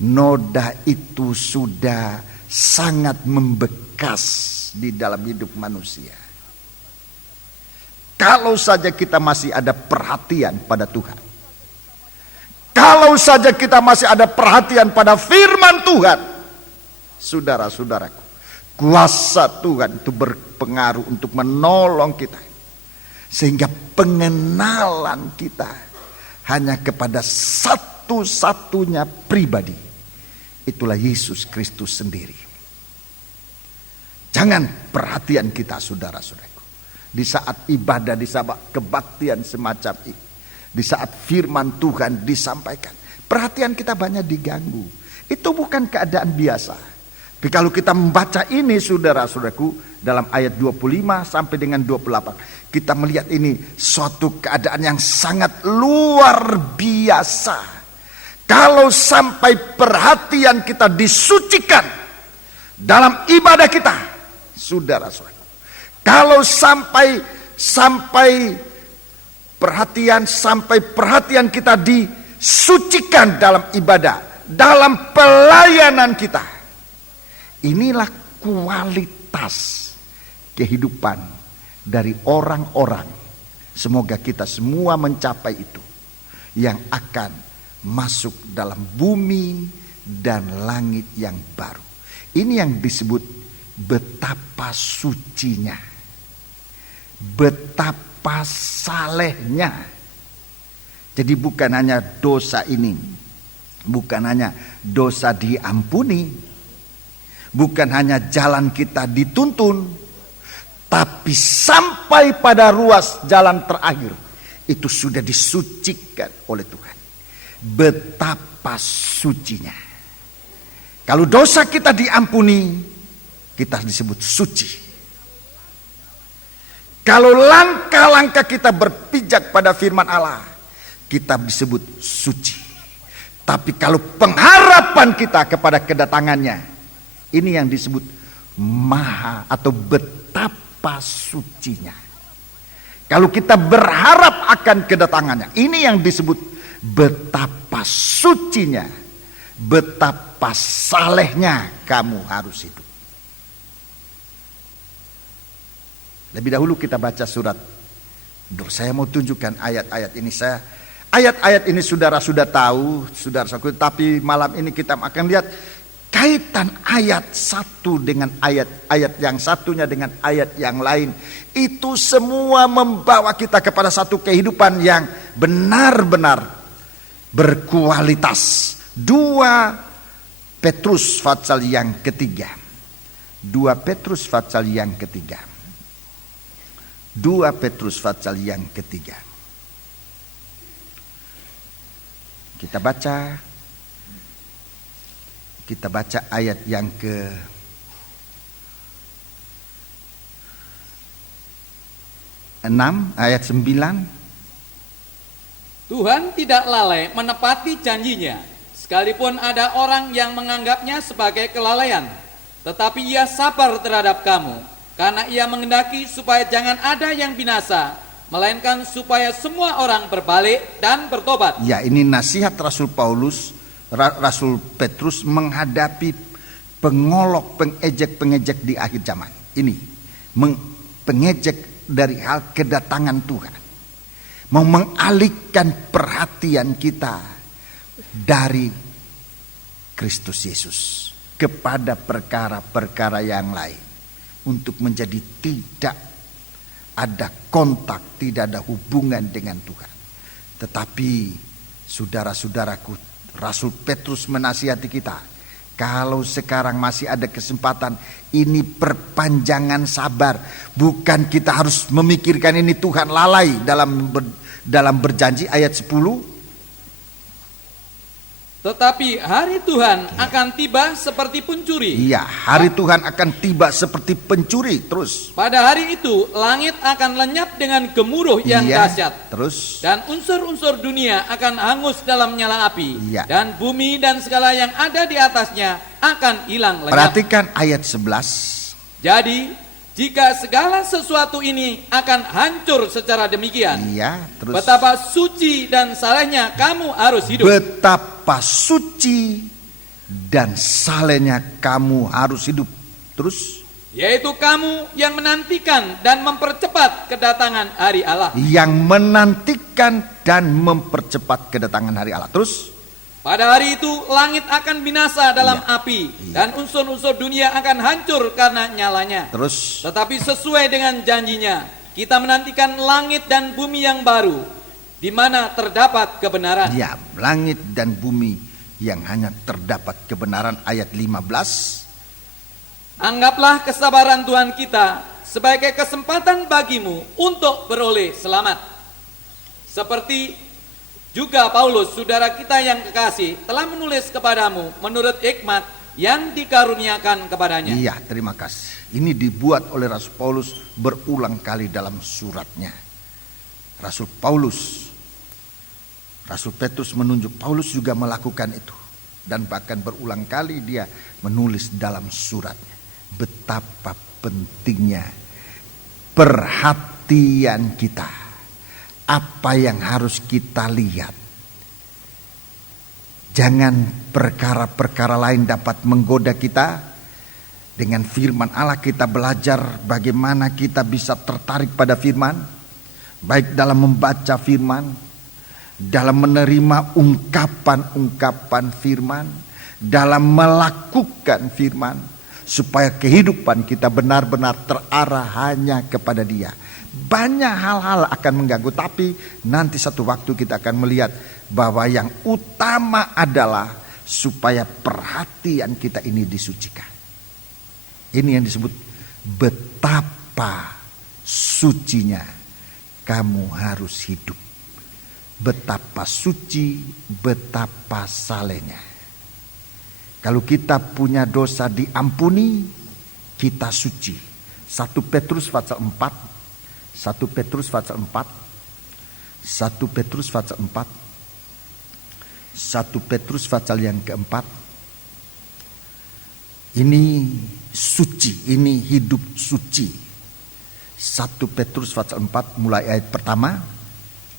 noda itu sudah sangat membekas di dalam hidup manusia. Kalau saja kita masih ada perhatian pada Tuhan, kalau saja kita masih ada perhatian pada firman Tuhan, saudara-saudaraku, kuasa Tuhan itu berpengaruh untuk menolong kita. Sehingga pengenalan kita hanya kepada satu-satunya pribadi. Itulah Yesus Kristus sendiri. Jangan perhatian kita saudara-saudaraku. Di saat ibadah, di saat kebaktian semacam ini. Di saat firman Tuhan disampaikan, perhatian kita banyak diganggu. Itu bukan keadaan biasa. Tapi kalau kita membaca ini saudara-saudaraku, dalam ayat 25 sampai dengan 28, kita melihat ini suatu keadaan yang sangat luar biasa. Kalau sampai perhatian kita disucikan dalam ibadah kita, saudara-saudaraku. Kalau sampai perhatian kita disucikan dalam ibadah, dalam pelayanan kita. Inilah kualitas kehidupan dari orang-orang. Semoga kita semua mencapai itu. yang akan masuk dalam bumi dan langit yang baru. Ini yang disebut betapa sucinya, betapa salehnya. Jadi bukan hanya dosa ini, bukan hanya dosa diampuni, bukan hanya jalan kita dituntun, tapi sampai pada ruas jalan terakhir itu sudah disucikan oleh Tuhan. Betapa sucinya. Kalau dosa kita diampuni, kita disebut suci. Kalau langkah-langkah kita berpijak pada firman Allah, kita disebut suci. Tapi kalau pengharapan kita kepada kedatangannya, ini yang disebut maha atau betapa sucinya. Kalau kita berharap akan kedatangannya, ini yang disebut betapa sucinya, betapa salehnya kamu harus hidup. Lebih dahulu kita baca surat. Saya mau tunjukkan ayat-ayat ini. Ayat-ayat ini saudara sudah tahu, saudara-saudara, tapi malam ini kita akan lihat kaitan ayat satu dengan ayat yang satunya dengan ayat yang lain. Itu semua membawa kita kepada satu kehidupan yang benar-benar berkualitas. 2 Petrus pasal yang ketiga. 2 Petrus pasal yang ketiga. 2 Petrus pasal yang ketiga. Kita baca ayat yang ke 6, ayat 9. Tuhan tidak lalai menepati janjinya, sekalipun ada orang yang menganggapnya sebagai kelalaian. Tetapi ia sabar terhadap kamu, karena ia menghendaki supaya jangan ada yang binasa, melainkan supaya semua orang berbalik dan bertobat. Ya, ini nasihat Rasul Petrus menghadapi pengolok, pengejek di akhir zaman. Ini pengejek dari hal kedatangan Tuhan. Mau mengalihkan perhatian kita dari Kristus Yesus kepada perkara-perkara yang lain, untuk menjadi tidak ada kontak, tidak ada hubungan dengan Tuhan. Tetapi saudara-saudaraku, Rasul Petrus menasihati kita, kalau sekarang masih ada kesempatan, ini perpanjangan sabar. Bukan kita harus memikirkan ini Tuhan lalai dalam berjanji ayat 10. Tetapi hari Tuhan akan tiba seperti pencuri. Iya, hari Tuhan akan tiba seperti pencuri. Terus pada hari itu langit akan lenyap dengan gemuruh yang dahsyat. Terus dan unsur-unsur dunia akan hangus dalam nyala api. Iya. Dan bumi dan segala yang ada di atasnya akan hilang lenyap. Perhatikan ayat 11. Jadi jika segala sesuatu ini akan hancur secara demikian, terus betapa suci dan salehnya kamu harus hidup. Betapa suci dan salehnya kamu harus hidup. Terus, yaitu kamu yang menantikan dan mempercepat kedatangan hari Allah. Yang menantikan dan mempercepat kedatangan hari Allah. Terus, pada hari itu langit akan binasa dalam api, dan unsur-unsur dunia akan hancur karena nyalanya. Terus, tetapi sesuai dengan janjinya, kita menantikan langit dan bumi yang baru, di mana terdapat kebenaran. Ya, langit dan bumi yang hanya terdapat kebenaran. Ayat 15. Anggaplah kesabaran Tuhan kita sebagai kesempatan bagimu untuk beroleh selamat. Seperti juga Paulus, saudara kita yang kekasih, telah menulis kepadamu menurut hikmat yang dikaruniakan kepadanya. Iya, terima kasih. Ini dibuat oleh Rasul Paulus berulang kali dalam suratnya. Rasul Petrus menunjuk Paulus juga melakukan itu. Dan bahkan berulang kali dia menulis dalam suratnya. Betapa pentingnya perhatian kita. Apa yang harus kita lihat. Jangan perkara-perkara lain dapat menggoda kita. Dengan firman Allah kita belajar bagaimana kita bisa tertarik pada firman. Baik dalam membaca firman, dalam menerima ungkapan-ungkapan firman, dalam melakukan firman, supaya kehidupan kita benar-benar terarah hanya kepada Dia. Banyak hal-hal akan mengganggu, tapi nanti satu waktu kita akan melihat bahwa yang utama adalah supaya perhatian kita ini disucikan. Ini yang disebut betapa sucinya kamu harus hidup. Betapa suci, betapa salehnya. Kalau kita punya dosa diampuni, kita suci. 1 Petrus pasal 4, 1 Petrus pasal 4, 1 Petrus pasal 4, 1 Petrus pasal yang keempat. Ini suci, ini hidup suci. 1 Petrus pasal 4 mulai ayat pertama.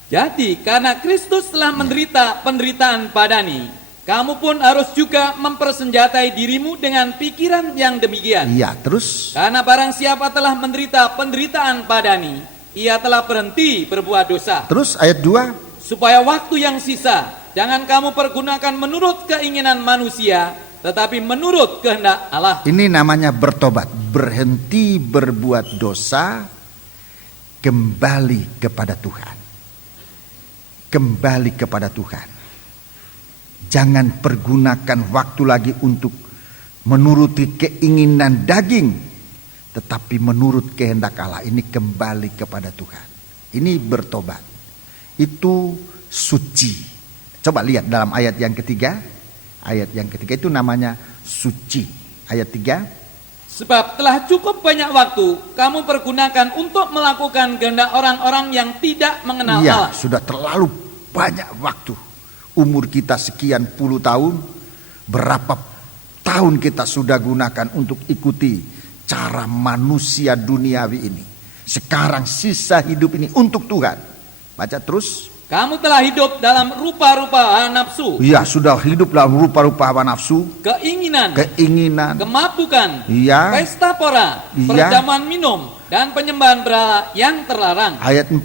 Jadi karena Kristus telah menderita penderitaan badani, kamu pun harus juga mempersenjatai dirimu dengan pikiran yang demikian. Iya, terus. Karena barang siapa telah menderita penderitaan badani, ia telah berhenti berbuat dosa. Terus ayat 2. Supaya waktu yang sisa, jangan kamu pergunakan menurut keinginan manusia, tetapi menurut kehendak Allah. Ini namanya bertobat, berhenti berbuat dosa, kembali kepada Tuhan. Kembali kepada Tuhan. Jangan pergunakan waktu lagi untuk menuruti keinginan daging, tetapi menurut kehendak Allah. Ini kembali kepada Tuhan. Ini bertobat. Itu suci. Coba lihat dalam ayat yang ketiga. Ayat yang ketiga itu namanya suci. Ayat 3. Sebab telah cukup banyak waktu kamu pergunakan untuk melakukan kehendak orang-orang yang tidak mengenal Allah. Sudah terlalu banyak waktu. Umur kita sekian puluh tahun, berapa tahun kita sudah gunakan untuk ikuti cara manusia duniawi ini. Sekarang sisa hidup ini untuk Tuhan. Baca terus. Kamu telah hidup dalam rupa-rupa hawa nafsu. Iya, sudah hidup dalam rupa-rupa hawa nafsu. Keinginan. Kemabukan. Iya. Pesta pora. Iya. Perjamuan minum. Dan penyembahan berhala yang terlarang. Ayat 4.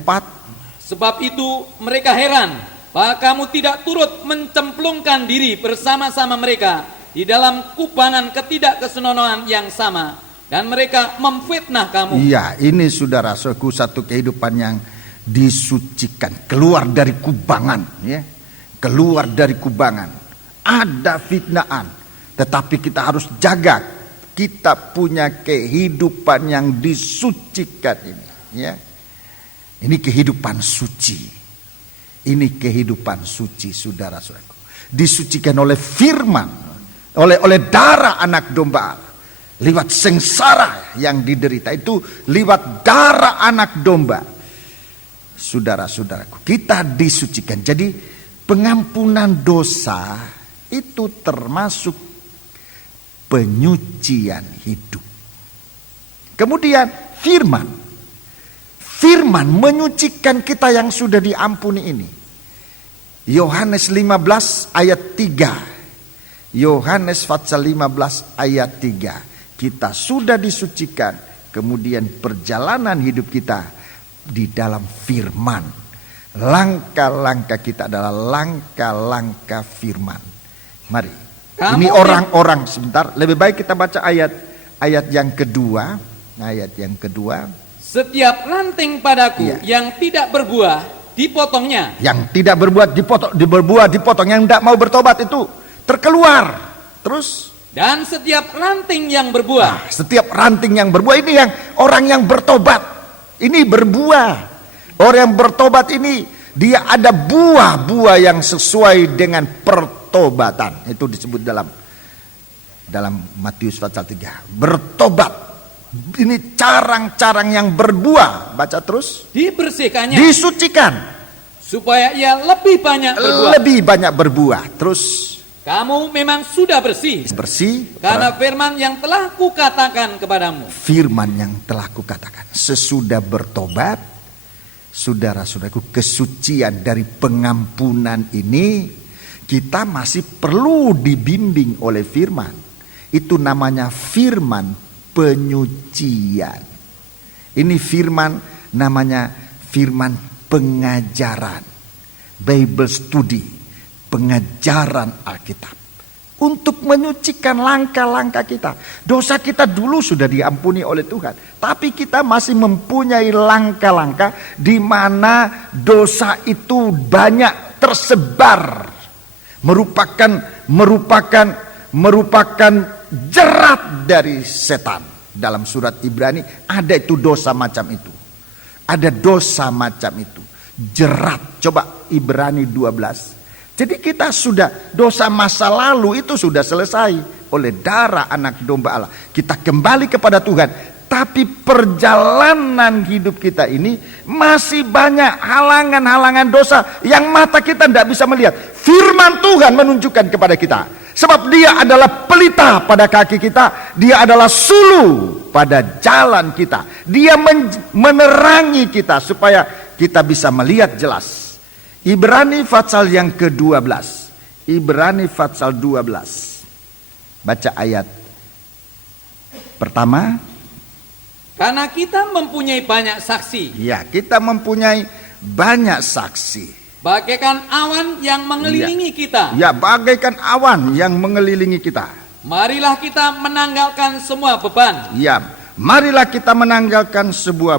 Sebab itu mereka heran bahwa kamu tidak turut mencemplungkan diri bersama-sama mereka di dalam kubangan ketidakkesenonohan yang sama. Dan mereka memfitnah kamu. Iya, ini saudara-saudaraku satu kehidupan yang disucikan, keluar dari kubangan, ya, keluar dari kubangan. Ada fitnaan, tetapi kita harus jaga. Kita punya kehidupan yang disucikan ini, ya. Ini kehidupan suci. Ini kehidupan suci, saudara-saudaraku. Disucikan oleh firman, oleh darah anak domba Allah. Lewat sengsara yang diderita itu lewat darah anak domba. Saudara-saudaraku, kita disucikan. Jadi pengampunan dosa itu termasuk penyucian hidup. Kemudian firman menyucikan kita yang sudah diampuni ini. Yohanes 15 ayat 3. Yohanes pasal 15 ayat 3. Kita sudah disucikan. Kemudian perjalanan hidup kita di dalam firman. Langkah-langkah kita adalah langkah-langkah firman. Mari. Ini orang-orang, sebentar. Lebih baik kita baca ayat yang kedua. Ayat yang kedua. Setiap ranting padaku yang tidak berbuah, dipotongnya. Yang tidak berbuah dipotong. Yang tidak mau bertobat itu terkeluar. Terus. Dan setiap ranting yang berbuah. Setiap ranting yang berbuah ini yang orang yang bertobat. Ini berbuah. Orang yang bertobat ini dia ada buah-buah yang sesuai dengan pertobatan. Itu disebut dalam Matius pasal 3. Bertobat. Ini carang-carang yang berbuah. Baca terus. Dibersihkannya. Disucikan. Supaya ia lebih banyak berbuah. Lebih banyak berbuah. Terus. Kamu memang sudah bersih. Bersih. Karena firman yang telah kukatakan kepadamu. Firman yang telah kukatakan. Sesudah bertobat, saudara-saudaraku, kesucian dari pengampunan ini, kita masih perlu dibimbing oleh firman. Itu namanya firman penyucian. Ini firman namanya firman pengajaran. Bible study, pengajaran Alkitab, untuk menyucikan langkah-langkah kita. Dosa kita dulu sudah diampuni oleh Tuhan, tapi kita masih mempunyai langkah-langkah di mana dosa itu banyak tersebar, merupakan jerat dari setan. Dalam surat Ibrani ada itu dosa macam itu. Ada dosa macam itu, jerat. Coba Ibrani 12. Jadi kita sudah, dosa masa lalu itu sudah selesai oleh darah anak domba Allah. Kita kembali kepada Tuhan. Tapi perjalanan hidup kita ini masih banyak halangan-halangan dosa yang mata kita tidak bisa melihat. Firman Tuhan menunjukkan kepada kita. Sebab dia adalah pelita pada kaki kita. Dia adalah sulu pada jalan kita. Dia menerangi kita supaya kita bisa melihat jelas. Ibrani pasal yang ke-12. Ibrani pasal 12. Baca ayat pertama. Karena kita mempunyai banyak saksi. Ya, kita mempunyai banyak saksi. Bagaikan awan yang mengelilingi kita. Ya, bagaikan awan yang mengelilingi kita. Marilah kita menanggalkan semua beban. Ya, marilah kita menanggalkan semua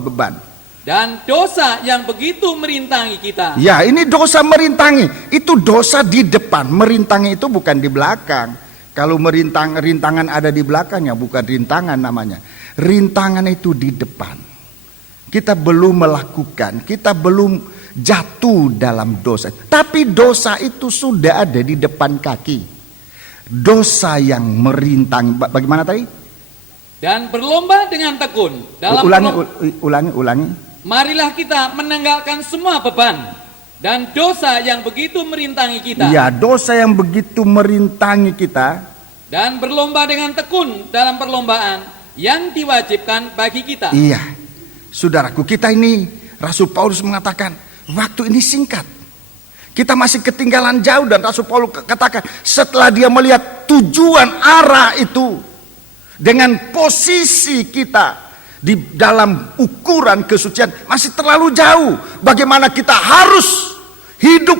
beban. Dan dosa yang begitu merintangi kita. Ya, ini dosa merintangi. Itu dosa di depan. Merintangi itu bukan di belakang. Kalau rintangan ada di belakangnya, bukan rintangan namanya. Rintangan itu di depan. Kita belum melakukan, kita belum jatuh dalam dosa. Tapi dosa itu sudah ada di depan kaki. Dosa yang merintangi. Bagaimana tadi? Dan berlomba dengan tekun. Ulangi. Marilah kita menanggalkan semua beban dan dosa yang begitu merintangi kita. Ya, dosa yang begitu merintangi kita. Dan berlomba dengan tekun dalam perlombaan yang diwajibkan bagi kita. Iya, saudaraku, kita ini, Rasul Paulus mengatakan, waktu ini singkat. Kita masih ketinggalan jauh, dan Rasul Paulus katakan, setelah dia melihat tujuan arah itu, dengan posisi kita di dalam ukuran kesucian masih terlalu jauh. Bagaimana kita harus hidup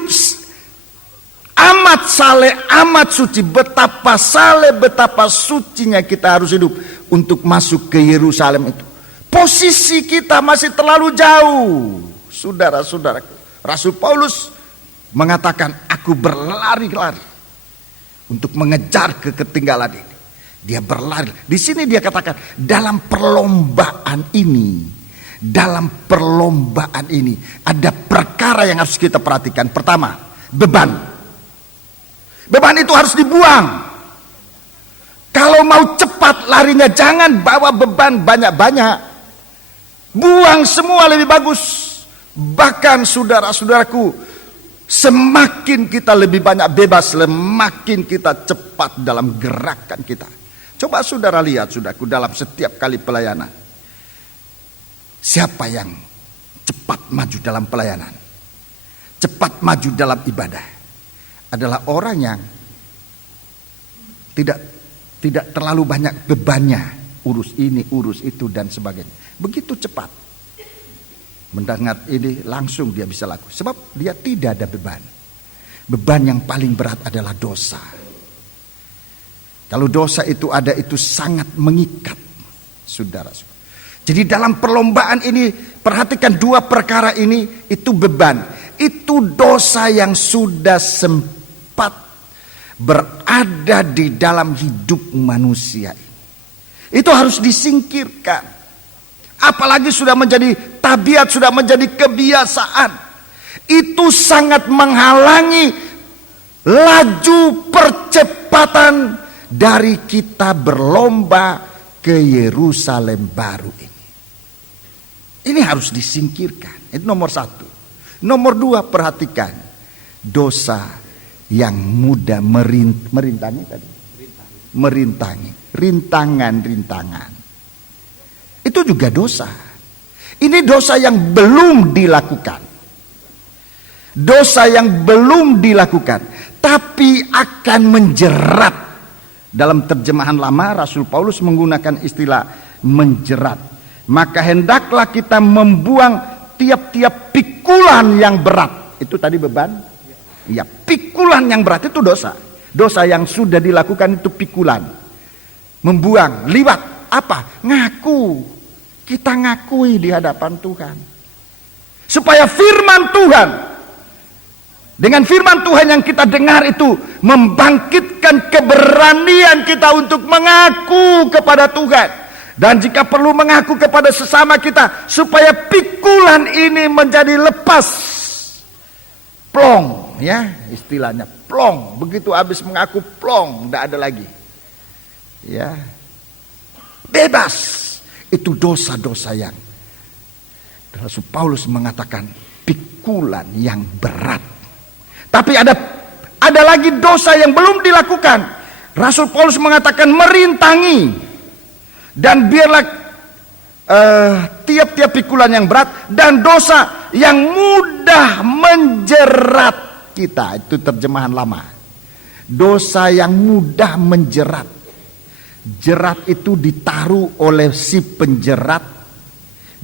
amat saleh, amat suci. Betapa saleh, betapa sucinya kita harus hidup untuk masuk ke Yerusalem itu. Posisi kita masih terlalu jauh. Saudara-saudara, Rasul Paulus mengatakan, aku berlari-lari untuk mengejar ketinggalan ini. Dia berlari. Di sini dia katakan, dalam perlombaan ini ada perkara yang harus kita perhatikan. Pertama, beban. Beban itu harus dibuang. Kalau mau cepat larinya, jangan bawa beban banyak-banyak. Buang semua lebih bagus. Bahkan saudara-saudaraku, semakin kita lebih banyak bebas, semakin kita cepat dalam gerakan kita. Coba saudara lihat, saudaraku, dalam setiap kali pelayanan, siapa yang cepat maju dalam pelayanan, cepat maju dalam ibadah, adalah orang yang tidak terlalu banyak bebannya, urus ini, urus itu, dan sebagainya. Begitu cepat mendengar ini, langsung dia bisa lakukan, sebab dia tidak ada beban. Beban yang paling berat adalah dosa. Kalau dosa itu ada, itu sangat mengikat, saudara. Jadi dalam perlombaan ini, perhatikan dua perkara ini, itu beban. Itu dosa yang sudah sempat berada di dalam hidup manusia. Itu harus disingkirkan. Apalagi sudah menjadi tabiat, sudah menjadi kebiasaan. Itu sangat menghalangi laju percepatan dari kita berlomba ke Yerusalem baru ini. Ini harus disingkirkan. Itu nomor satu. Nomor dua, perhatikan dosa yang mudah merintangi tadi. Rintangan. Itu juga dosa. Ini dosa yang belum dilakukan. Dosa yang belum dilakukan, tapi akan menjerat. Dalam terjemahan lama, Rasul Paulus menggunakan istilah menjerat. Maka hendaklah kita membuang tiap-tiap pikulan yang berat berat. Itu tadi beban. Ya, pikulan yang berat itu dosa. Dosa yang sudah dilakukan itu pikulan. Membuang, liwat. Apa? Ngaku. Kita ngakui di hadapan Tuhan. Supaya firman Tuhan, dengan firman Tuhan yang kita dengar itu membangkitkan keberanian kita untuk mengaku kepada Tuhan. Dan jika perlu mengaku kepada sesama kita, supaya pikulan ini menjadi lepas. Plong, ya istilahnya plong. Begitu habis mengaku plong, tidak ada lagi. Ya, bebas. Itu dosa-dosa yang Rasul Paulus mengatakan pikulan yang berat. Tapi ada lagi dosa yang belum dilakukan. Rasul Paulus mengatakan merintangi. Dan biarlah tiap-tiap pikulan yang berat dan dosa yang mudah menjerat kita. Itu terjemahan lama. Dosa yang mudah menjerat. Jerat itu ditaruh oleh si penjerat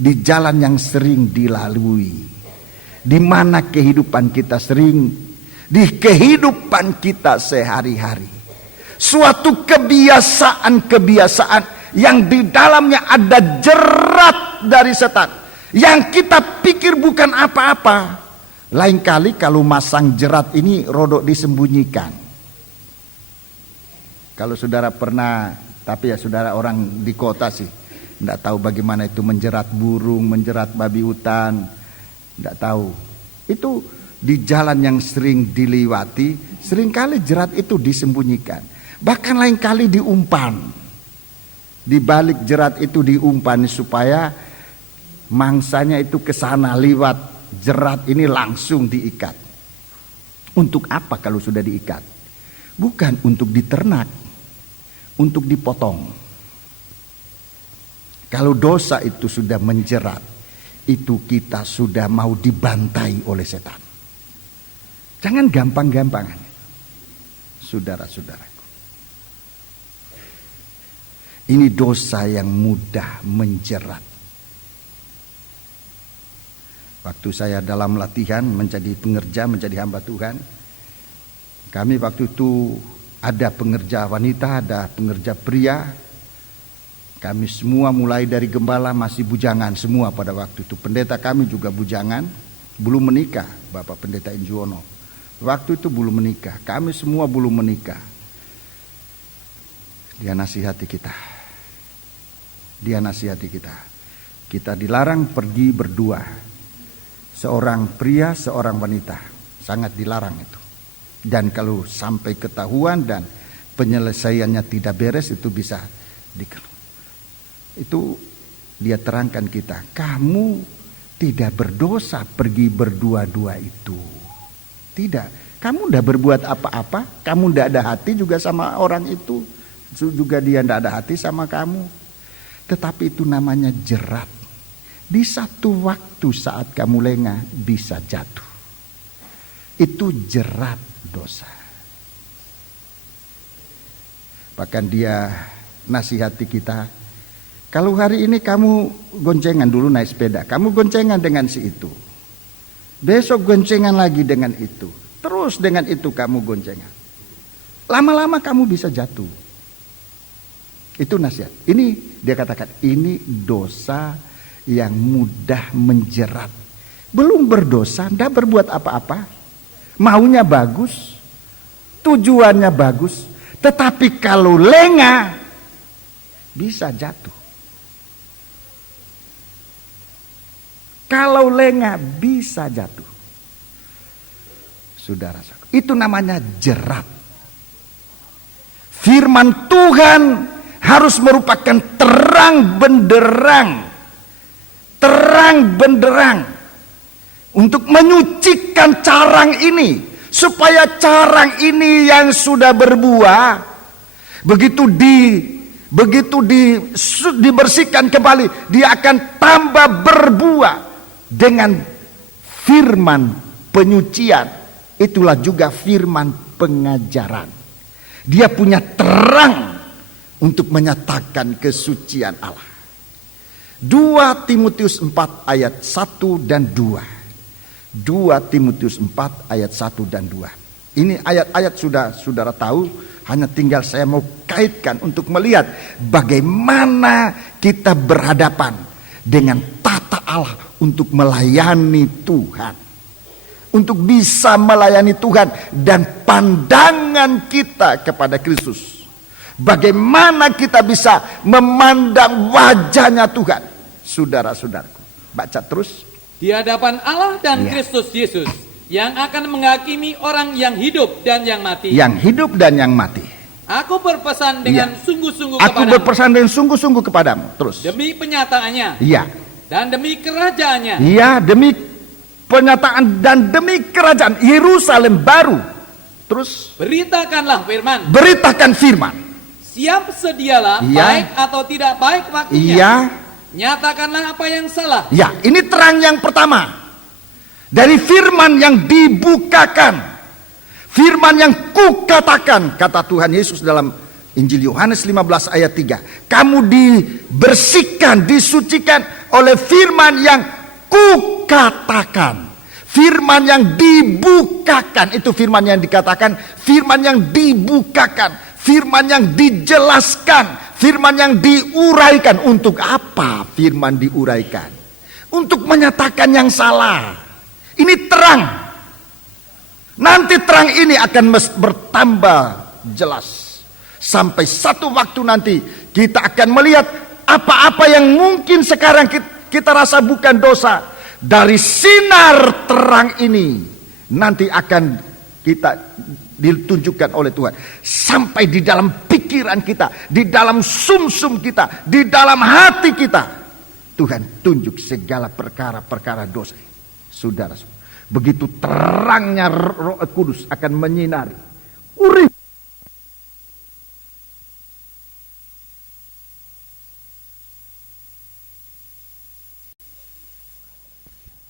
di jalan yang sering dilalui, di mana kehidupan kita sering, di kehidupan kita sehari-hari, suatu kebiasaan-kebiasaan yang di dalamnya ada jerat dari setan, yang kita pikir bukan apa-apa. Lain kali kalau masang jerat ini rodok disembunyikan. Kalau saudara pernah, tapi ya saudara orang di kota sih, tidak tahu bagaimana itu menjerat burung, menjerat babi hutan. Tidak tahu. Itu di jalan yang sering dilewati, seringkali jerat itu disembunyikan. Bahkan lain kali diumpan. Di balik jerat itu diumpan supaya mangsanya itu ke sana lewat jerat ini langsung diikat. Untuk apa kalau sudah diikat? Bukan untuk diternak, untuk dipotong. Kalau dosa itu sudah menjerat, itu kita sudah mau dibantai oleh setan. Jangan gampang-gampangan, saudara-saudaraku. Ini dosa yang mudah menjerat. Waktu saya dalam latihan menjadi pengerja, menjadi hamba Tuhan, kami waktu itu ada pengerja wanita, ada pengerja pria. Kami semua mulai dari gembala masih bujangan semua pada waktu itu. Pendeta kami juga bujangan, belum menikah, Bapak Pendeta Injuono. Waktu itu belum menikah, kami semua belum menikah. Dia nasihati kita. Dia nasihati kita. Kita dilarang pergi berdua. Seorang pria, seorang wanita. Sangat dilarang itu. Dan kalau sampai ketahuan dan penyelesaiannya tidak beres, itu bisa dikeluarkan. Itu dia terangkan kita, kamu tidak berdosa pergi berdua-dua itu. Tidak, kamu tidak berbuat apa-apa, kamu tidak ada hati juga sama orang itu, juga dia tidak ada hati sama kamu. Tetapi itu namanya jerat. Di satu waktu saat kamu lengah bisa jatuh. Itu jerat dosa. Bahkan dia nasihati kita, kalau hari ini kamu goncengan dulu naik sepeda, kamu goncengan dengan si itu. Besok goncengan lagi dengan itu. Terus dengan itu kamu goncengan. Lama-lama kamu bisa jatuh. Itu nasihat. Ini dia katakan, ini dosa yang mudah menjerat. Belum berdosa, tidak berbuat apa-apa. Maunya bagus, tujuannya bagus. Tetapi kalau lengah, bisa jatuh. Kalau lengah bisa jatuh. Saudara, itu namanya jerat. Firman Tuhan harus merupakan terang benderang. Terang benderang. Untuk menyucikan carang ini. Supaya carang ini yang sudah berbuah. Begitu dibersihkan kembali, dia akan tambah berbuah. Dengan firman penyucian, itulah juga firman pengajaran. Dia punya terang untuk menyatakan kesucian Allah. 2 Timotius 4 ayat 1 dan 2. 2 Timotius 4 ayat 1 dan 2. Ini ayat-ayat sudah saudara tahu, hanya tinggal saya mau kaitkan untuk melihat bagaimana kita berhadapan dengan tata Allah untuk melayani Tuhan. Untuk bisa melayani Tuhan dan pandangan kita kepada Kristus. Bagaimana kita bisa memandang wajahnya Tuhan. Saudara-saudaraku, baca terus. Di hadapan Allah dan Iya. Kristus Yesus yang akan menghakimi orang yang hidup dan yang mati. Yang hidup dan yang mati. Aku berpesan dengan Iya. sungguh-sungguh Aku kepadamu. berpesan dengan sungguh-sungguh kepadamu. Terus. Demi penyataannya Iya. dan demi kerajaannya. Iya, demi penyataan dan demi kerajaan Yerusalem baru. Terus. Beritakanlah firman. Beritakan firman. Siap sedialah, Iya. baik atau tidak baik waktunya. Iya. Nyatakanlah apa yang salah. Ya, ini terang yang pertama. Dari firman yang dibukakan. Firman yang kukatakan, kata Tuhan Yesus dalam Injil Yohanes 15 ayat 3. Kamu dibersihkan, disucikan oleh firman yang kukatakan. Firman yang dibukakan, itu firman yang dikatakan, firman yang dibukakan, firman yang dijelaskan, firman yang diuraikan. Untuk apa firman diuraikan? Untuk menyatakan yang salah. Ini terang. Nanti terang ini akan bertambah jelas. Sampai satu waktu nanti kita akan melihat apa-apa yang mungkin sekarang kita rasa bukan dosa. Dari sinar terang ini nanti akan kita ditunjukkan oleh Tuhan. Sampai di dalam pikiran kita, di dalam sumsum kita, di dalam hati kita. Tuhan tunjuk segala perkara-perkara dosa. Saudara, begitu terangnya Roh Kudus akan menyinari urip.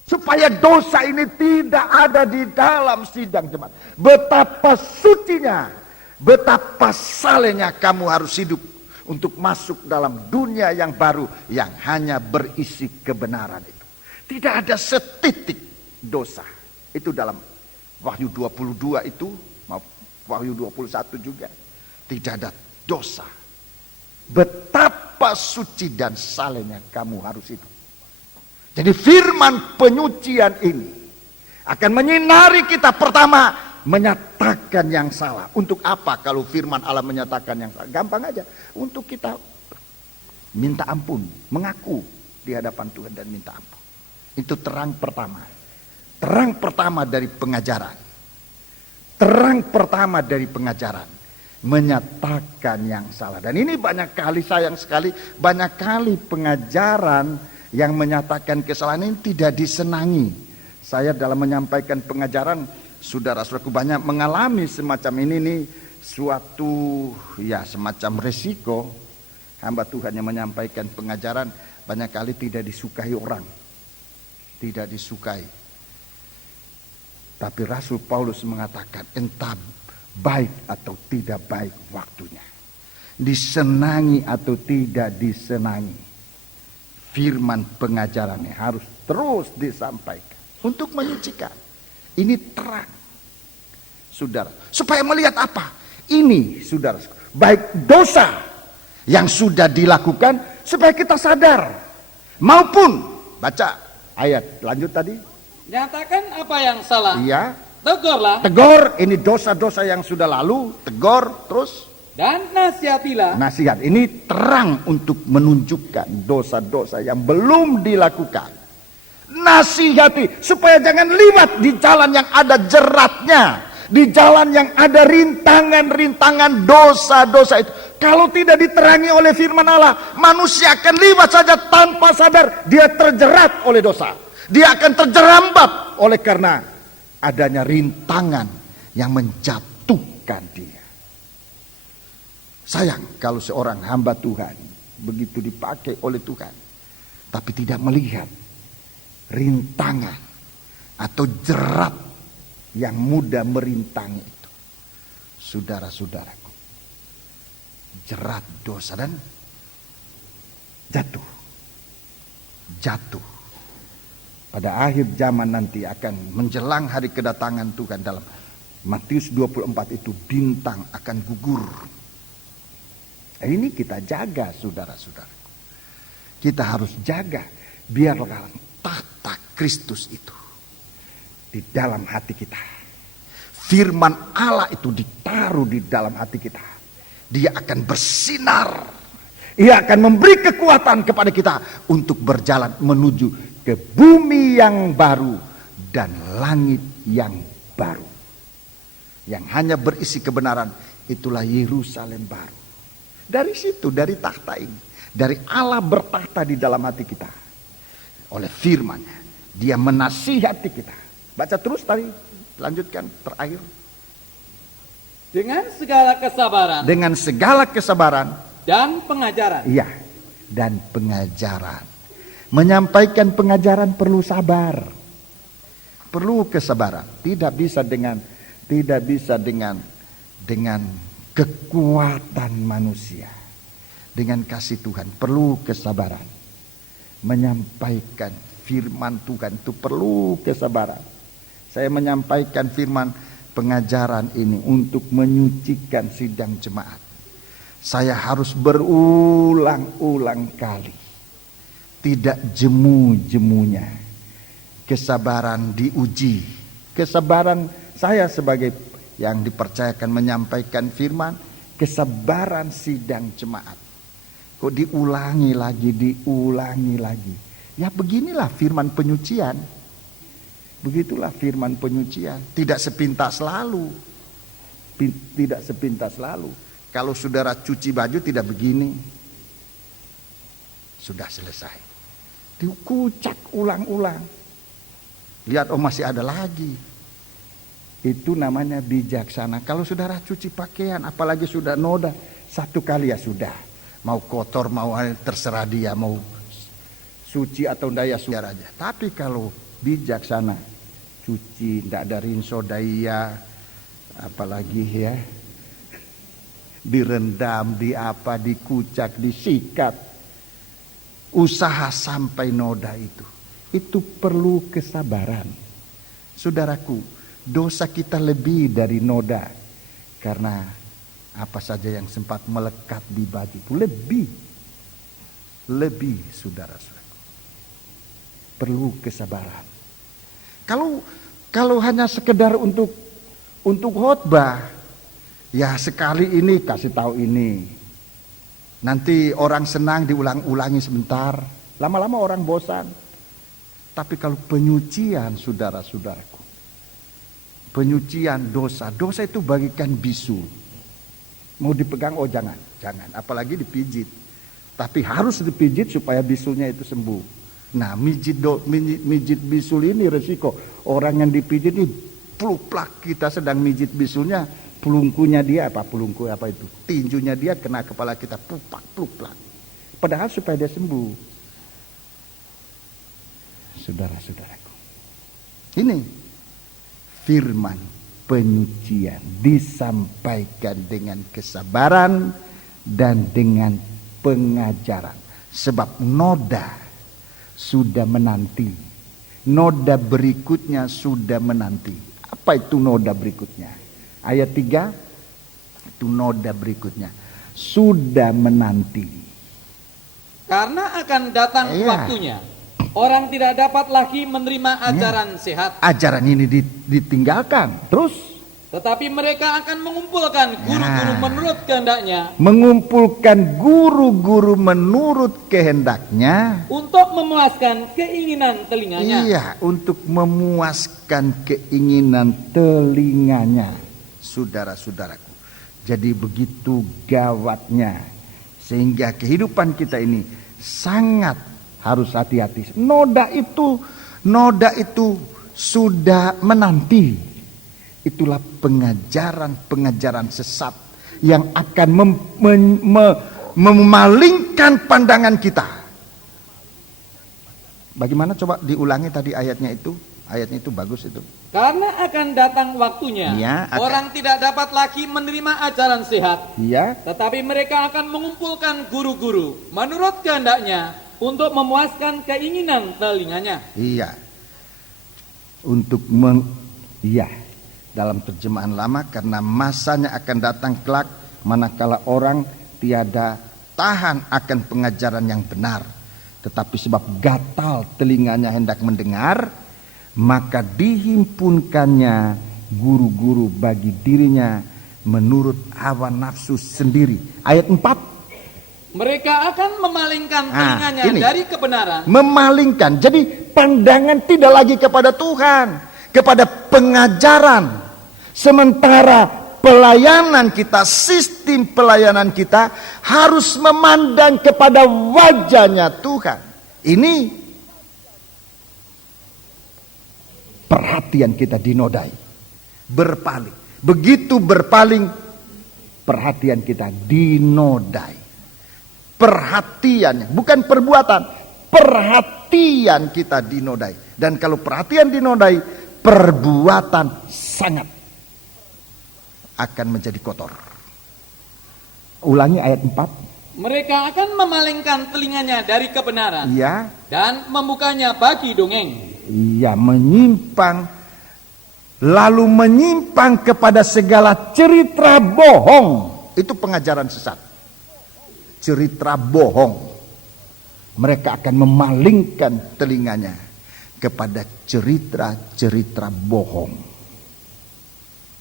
Supaya dosa ini tidak ada di dalam sidang jemaat. Betapa sucinya, betapa salehnya kamu harus hidup untuk masuk dalam dunia yang baru yang hanya berisi kebenaran itu. Tidak ada setitik dosa. Itu dalam Wahyu 22 itu, Wahyu 21 juga. Tidak ada dosa. Betapa suci dan salehnya kamu harus hidup. Jadi firman penyucian ini akan menyinari kita. Pertama, menyatakan yang salah. Untuk apa kalau firman Allah menyatakan yang salah? Gampang aja. Untuk kita minta ampun, mengaku di hadapan Tuhan dan minta ampun. Itu terang pertama. Terang pertama dari pengajaran. Terang pertama dari pengajaran. Menyatakan yang salah. Dan ini banyak kali, sayang sekali, banyak kali pengajaran yang menyatakan kesalahan ini tidak disenangi. Saya dalam menyampaikan pengajaran, saudara-saudaraku banyak mengalami semacam ini nih, suatu ya semacam resiko. Hamba Tuhan yang menyampaikan pengajaran banyak kali tidak disukai orang. Tidak disukai. Tapi Rasul Paulus mengatakan entah baik atau tidak baik waktunya. Disenangi atau tidak disenangi. Firman pengajarannya harus terus disampaikan untuk menyucikan. Ini terang, saudara. Supaya melihat apa? Ini, saudara. Baik dosa yang sudah dilakukan supaya kita sadar, maupun baca ayat lanjut tadi. Nyatakan apa yang salah. Iya. Tegurlah Tegur. Ini dosa-dosa yang sudah lalu. Tegur terus. dan nasihatilah. Nasihat ini terang untuk menunjukkan dosa-dosa yang belum dilakukan. Nasihati supaya jangan liwat di jalan yang ada jeratnya, di jalan yang ada rintangan-rintangan dosa-dosa itu. Kalau tidak diterangi oleh firman Allah, manusia akan liwat saja tanpa sadar dia terjerat oleh dosa. Dia akan terjerambab oleh karena adanya rintangan yang menjatuhkan dia. Sayang kalau seorang hamba Tuhan begitu dipakai oleh Tuhan, tapi tidak melihat rintangan atau jerat yang mudah merintangi itu. Saudara-saudaraku, jerat dosa dan jatuh. pada akhir zaman nanti akan menjelang hari kedatangan Tuhan. Dalam Matius 24 itu bintang akan gugur. Ini kita jaga, saudara-saudara. Kita harus jaga biarlah tahta Kristus itu di dalam hati kita. Firman Allah itu ditaruh di dalam hati kita. Dia akan bersinar. Ia akan memberi kekuatan kepada kita untuk berjalan menuju ke bumi yang baru dan langit yang baru. Yang hanya berisi kebenaran, itulah Yerusalem baru. Dari situ, dari tahta ini, dari Allah bertahta di dalam hati kita. Oleh firman-Nya, Dia menasihati kita. Baca terus tadi, lanjutkan terakhir. Dengan segala kesabaran. Dengan segala kesabaran. Dan pengajaran. Iya, dan pengajaran. Menyampaikan pengajaran perlu sabar. Perlu kesabaran. Tidak bisa dengan kekuatan manusia. Dengan kasih Tuhan perlu kesabaran. Menyampaikan firman Tuhan itu perlu kesabaran. Saya menyampaikan firman pengajaran ini untuk menyucikan sidang jemaat. Saya harus berulang-ulang kali. Tidak jemu-jemunya. Kesabaran diuji. Kesabaran saya sebagai yang dipercayakan menyampaikan firman. Kesabaran sidang jemaat. Kok diulangi lagi. Ya beginilah firman penyucian. Begitulah firman penyucian. Tidak sepintas lalu. Tidak sepintas lalu. Kalau saudara cuci baju tidak begini. Sudah selesai. Dikucak ulang-ulang. Lihat, masih ada lagi. Itu namanya bijaksana. Kalau saudara cuci pakaian, apalagi sudah noda, satu kali ya sudah. Mau kotor, mau terserah dia, mau suci atau enggak ya sudah aja. Tapi kalau bijaksana, cuci, tidak ada rinso daya, apalagi ya, direndam, dikucak, disikat, usaha sampai noda itu perlu kesabaran. Saudaraku, dosa kita lebih dari noda, karena apa saja yang sempat melekat di baju itu lebih saudara-saudara. Perlu kesabaran. Kalau hanya sekedar untuk khotbah, ya sekali ini kasih tahu ini. Nanti orang senang diulang-ulangi sebentar. Lama-lama orang bosan. Tapi kalau penyucian, saudara-saudaraku, penyucian dosa itu bagikan bisul. Mau dipegang, jangan. Apalagi dipijit. Tapi harus dipijit supaya bisulnya itu sembuh. Nah, mijit bisul ini resiko. Orang yang dipijit ini pluplak, kita sedang mijit bisulnya. Pelungkunya dia tinjunya dia kena kepala kita, pluplak. Padahal supaya dia sembuh. Saudara-saudaraku, ini firman penyucian disampaikan dengan kesabaran dan dengan pengajaran. Sebab noda sudah menanti. Noda berikutnya sudah menanti. Apa itu noda berikutnya? Ayat 3, itu noda berikutnya. Sudah menanti. Karena akan datang waktunya, orang tidak dapat lagi menerima ajaran sehat. Ajaran ini ditinggalkan. Terus? Tetapi mereka akan mengumpulkan guru-guru menurut kehendaknya. Mengumpulkan guru-guru menurut kehendaknya. Untuk memuaskan keinginan telinganya. Iya, untuk memuaskan keinginan telinganya. Saudara-saudaraku, jadi begitu gawatnya, sehingga kehidupan kita ini sangat harus hati-hati. Noda itu sudah menanti. Itulah pengajaran sesat yang akan memalingkan pandangan kita. Bagaimana, coba diulangi tadi ayatnya itu? Ayatnya itu bagus itu. Karena akan datang waktunya, orang tidak dapat lagi menerima ajaran sehat. Tetapi mereka akan mengumpulkan guru-guru menurut kehendaknya untuk memuaskan keinginan telinganya. Iya. untuk dalam terjemahan lama, karena masanya akan datang kelak manakala orang tiada tahan akan pengajaran yang benar, tetapi sebab gatal telinganya hendak mendengar, maka dihimpunkannya guru-guru bagi dirinya menurut hawa nafsu sendiri. Ayat 4. Mereka akan memalingkan telinganya dari kebenaran. Memalingkan. Jadi pandangan tidak lagi kepada Tuhan, kepada pengajaran. Sementara pelayanan kita, sistem pelayanan kita harus memandang kepada wajahnya Tuhan. Ini perhatian kita dinodai, berpaling. Begitu berpaling, perhatian kita dinodai. Perhatian, bukan perbuatan, perhatian kita dinodai. Dan kalau perhatian dinodai, perbuatan sangat akan menjadi kotor. Ulangi ayat 4. Mereka akan memalingkan telinganya dari kebenaran, Ya, dan membukanya bagi dongeng. ya, menyimpang, lalu menyimpang kepada segala cerita bohong. Itu pengajaran sesat. Cerita bohong. Mereka akan memalingkan telinganya kepada cerita-cerita bohong.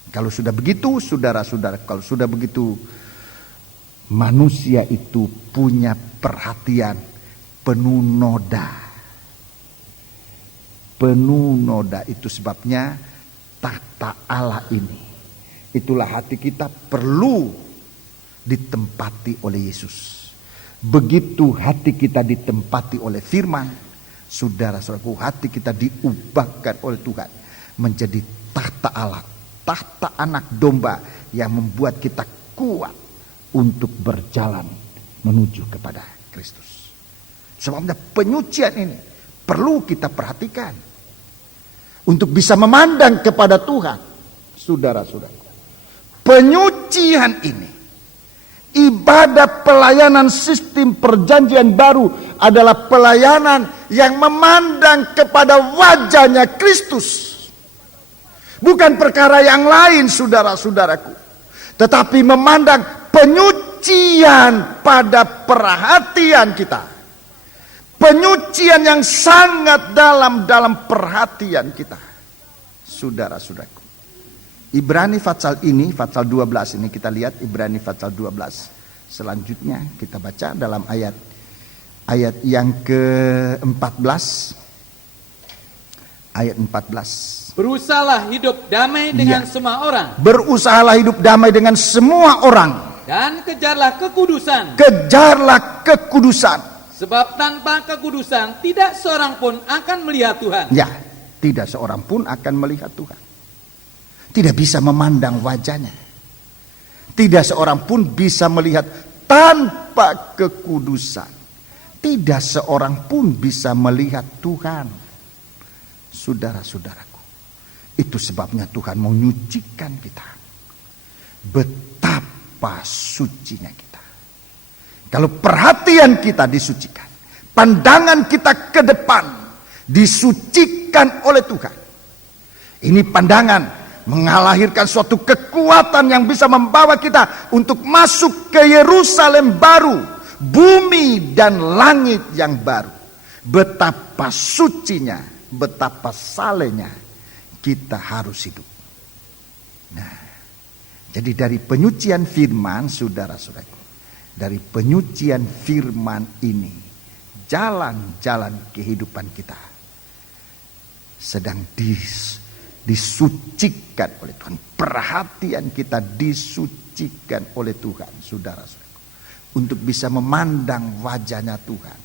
Kalau sudah begitu, saudara-saudara, kalau sudah begitu, manusia itu punya perhatian penuh noda. Penuh noda, itu sebabnya tahta Allah ini. Itulah hati kita perlu ditempati oleh Yesus. Begitu hati kita ditempati oleh firman, saudara-saudaraku, hati kita diubahkan oleh Tuhan menjadi tahta Allah, tahta anak domba yang membuat kita kuat untuk berjalan menuju kepada Kristus. Sebabnya penyucian ini perlu kita perhatikan untuk bisa memandang kepada Tuhan. Saudara-saudaraku, penyucian ini, ibadah pelayanan sistem perjanjian baru adalah pelayanan yang memandang kepada wajahnya Kristus. Bukan perkara yang lain, saudara-saudaraku, tetapi memandang penyucian pada perhatian kita. Penyucian yang sangat dalam perhatian kita. Saudara-saudaraku, Ibrani pasal 12 ini kita lihat, Ibrani pasal 12. Selanjutnya kita baca dalam ayat yang ke-14. Ayat 14. Berusahalah hidup damai dengan semua orang. Berusahalah hidup damai dengan semua orang. Dan kejarlah kekudusan. Kejarlah kekudusan. Sebab tanpa kekudusan tidak seorang pun akan melihat Tuhan. Ya, tidak seorang pun akan melihat Tuhan. Tidak bisa memandang wajahnya. Tidak seorang pun bisa melihat tanpa kekudusan. Tidak seorang pun bisa melihat Tuhan. Saudara-saudaraku, itu sebabnya Tuhan mau nyucikan kita. Betapa sucinya kita. Kalau perhatian kita disucikan, pandangan kita ke depan disucikan oleh Tuhan. Ini pandangan mengalahirkan suatu kekuatan yang bisa membawa kita untuk masuk ke Yerusalem baru, bumi dan langit yang baru. Betapa sucinya, betapa salehnya kita harus hidup. Nah, jadi dari penyucian firman, saudara-saudaraku, dari penyucian firman ini, jalan-jalan kehidupan kita sedang disucikan oleh Tuhan. Perhatian kita disucikan oleh Tuhan, saudara-saudaraku, untuk bisa memandang wajahnya Tuhan.